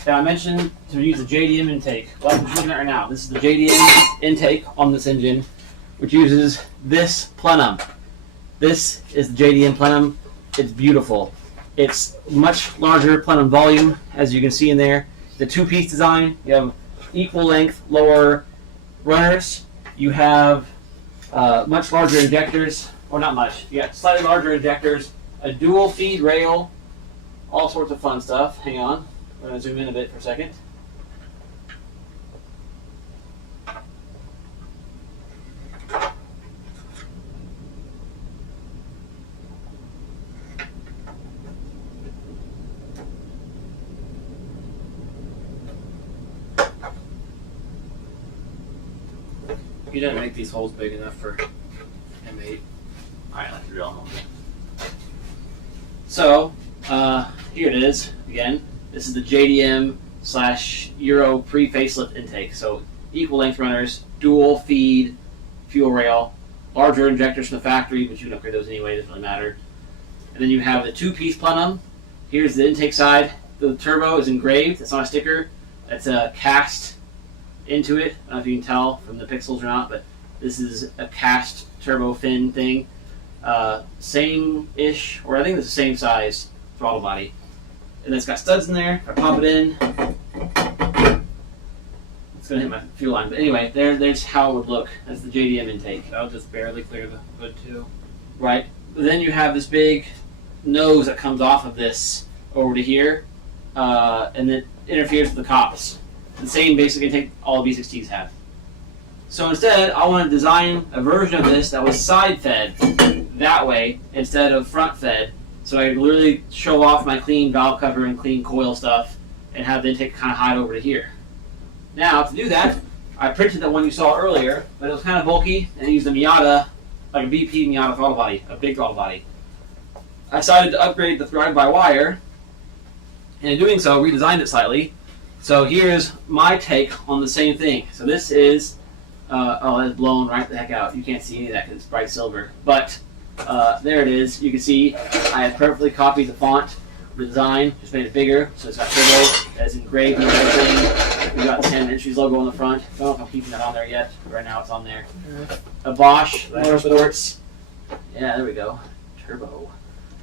Now, I mentioned to use the JDM intake. Well, I'm looking at it right now. This is the JDM intake on this engine, which uses this plenum. This is the JDM plenum. It's beautiful. It's much larger plenum volume, as you can see in there. The two-piece design. You have equal length lower runners. You have much larger injectors. Or not much. You got slightly larger injectors, a dual feed rail, all sorts of fun stuff. Hang on. We're going to zoom in a bit for a second. You didn't make these holes big enough for M8. Alright, let's drill them. So, here it is again. This is the JDM / Euro pre-facelift intake. So, equal length runners, dual feed, fuel rail, larger injectors from the factory, but you can upgrade those anyway, doesn't really matter. And then you have the two-piece plenum. Here's the intake side. The turbo is engraved. It's not a sticker. It's cast into it. I don't know if you can tell from the pixels or not, but This is a cast turbo fin thing. Same-ish, or I think it's the same size throttle body. And it's got studs in there. If I pop it in, it's going to hit my fuel line. But anyway, there's how it would look. That's the JDM intake. That'll just barely clear the hood too. Right. But then you have this big nose that comes off of this over to here, and it interferes with the cops. The same basic intake all B6Ts have. So instead, I want to design a version of this that was side-fed that way instead of front-fed, so I could literally show off my clean valve cover and clean coil stuff and have the intake kind of hide over to here. Now, to do that, I printed the one you saw earlier, but it was kind of bulky, and I used a Miata, like a BP Miata throttle body, a big throttle body. I decided to upgrade the drive-by-wire, and in doing so, redesigned it slightly. So here's my take on the same thing. So this is, that's blown right the heck out. You can't see any of that because it's bright silver. But there it is. You can see I have perfectly copied the font, the design, just made it bigger. So it's got turbo that's engraved and everything. We've got the 10 Industries logo on the front. I don't know if I'm keeping that on there yet. Right now it's on there. A Bosch Motorsports. Yeah, there we go. Turbo.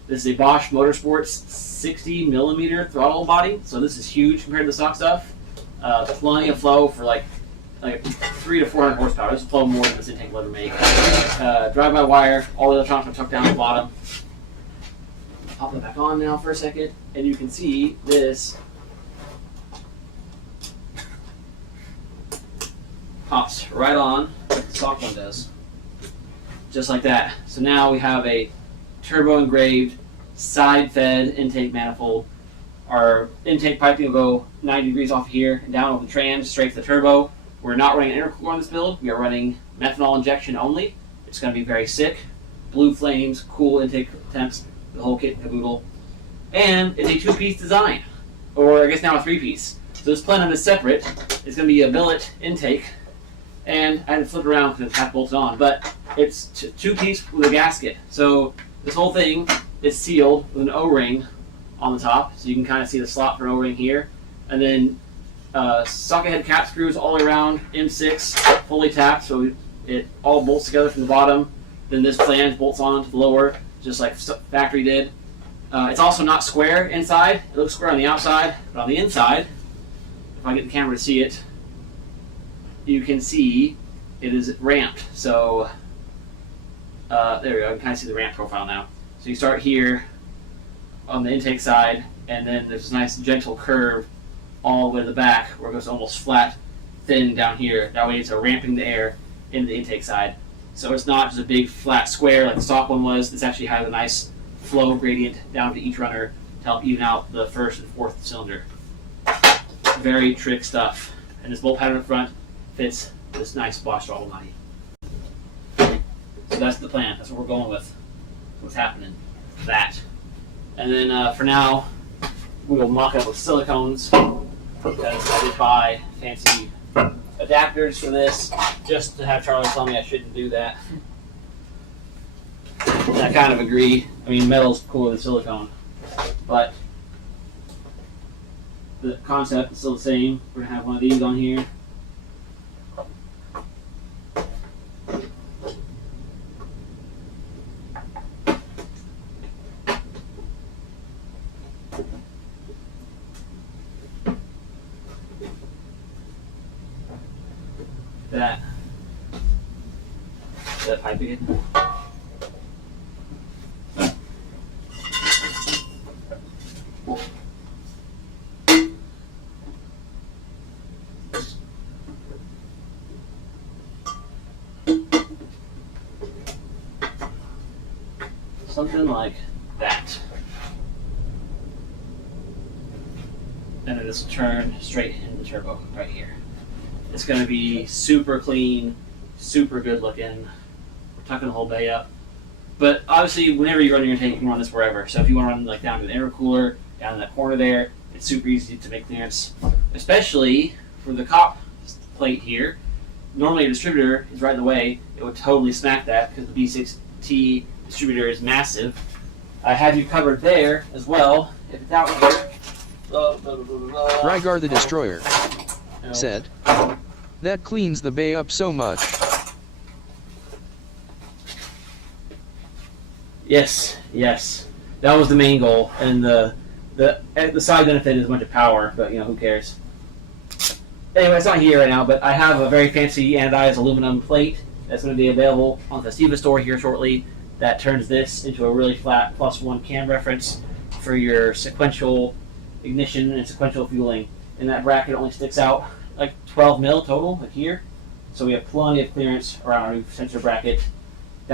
This is a Bosch Motorsports 60 millimeter throttle body, so this is huge compared to the stock stuff. Plenty of flow for like 300 to 400 horsepower. This will flow more than this intake will ever make. Drive-by-wire, all the electronics are tucked down at the bottom. Pop it back on now for a second, and you can see this pops right on like the stock one does. Just like that. So now we have a turbo engraved side-fed intake manifold. Our intake piping will go 90 degrees off here and down over the trans straight to the turbo. We're not running an intercooler on this build. We are running methanol injection only. It's going to be very sick. Blue flames, cool intake temps, the whole kit and caboodle. And it's a two-piece design, or I guess now a three-piece. So this plenum is separate. It's going to be a billet intake, and I had to flip it around because it's half bolted on, but it's two-piece with a gasket. So this whole thing is sealed with an O-ring on the top, so you can kind of see the slot for an O-ring here. And then socket head cap screws all the way around, M6, fully tapped, so it all bolts together from the bottom. Then this flange bolts on to the lower, just like factory did. It's also not square inside. It looks square on the outside, but on the inside, if I get the camera to see it, you can see it is ramped. So there we go. You can kind of see the ramp profile now. So you start here on the intake side, and then there's this nice gentle curve all the way to the back where it goes almost flat, thin down here. That way it's ramping the air into the intake side. So it's not just a big flat square like the stock one was. This actually has a nice flow gradient down to each runner to help even out the first and fourth cylinder. Very trick stuff. And this bolt pattern in front fits this nice Bosch throttle body. So that's the plan. That's what we're going with. What's happening. That. And then for now, we will mock up with silicones because I did buy fancy adapters for this just to have Charlie tell me I shouldn't do that. And I kind of agree. I mean, metal's cooler than silicone, but the concept is still the same. We're gonna have one of these on here. That pipe again. Something like that. And then this will turn straight into the turbo right here. It's going to be super clean, super good looking. We're tucking the whole bay up. But obviously, whenever you run your intake, you can run this wherever. So if you want to run like down to the intercooler, down in that corner there, it's super easy to make clearance. Especially for the cop plate here. Normally a distributor is right in the way. It would totally smack that because the B6T distributor is massive. I have you covered there as well. If it's out here. Rygar the Destroyer said, "That cleans the bay up so much." Yes, yes, that was the main goal, and the side benefit is a bunch of power, but who cares? Anyway, it's not here right now, but I have a very fancy anodized aluminum plate that's going to be available on the Festiva store here shortly. That turns this into a really flat +1 cam reference for your sequential ignition and sequential fueling. And that bracket only sticks out like 12 mil total, like here. So we have plenty of clearance around our new sensor bracket.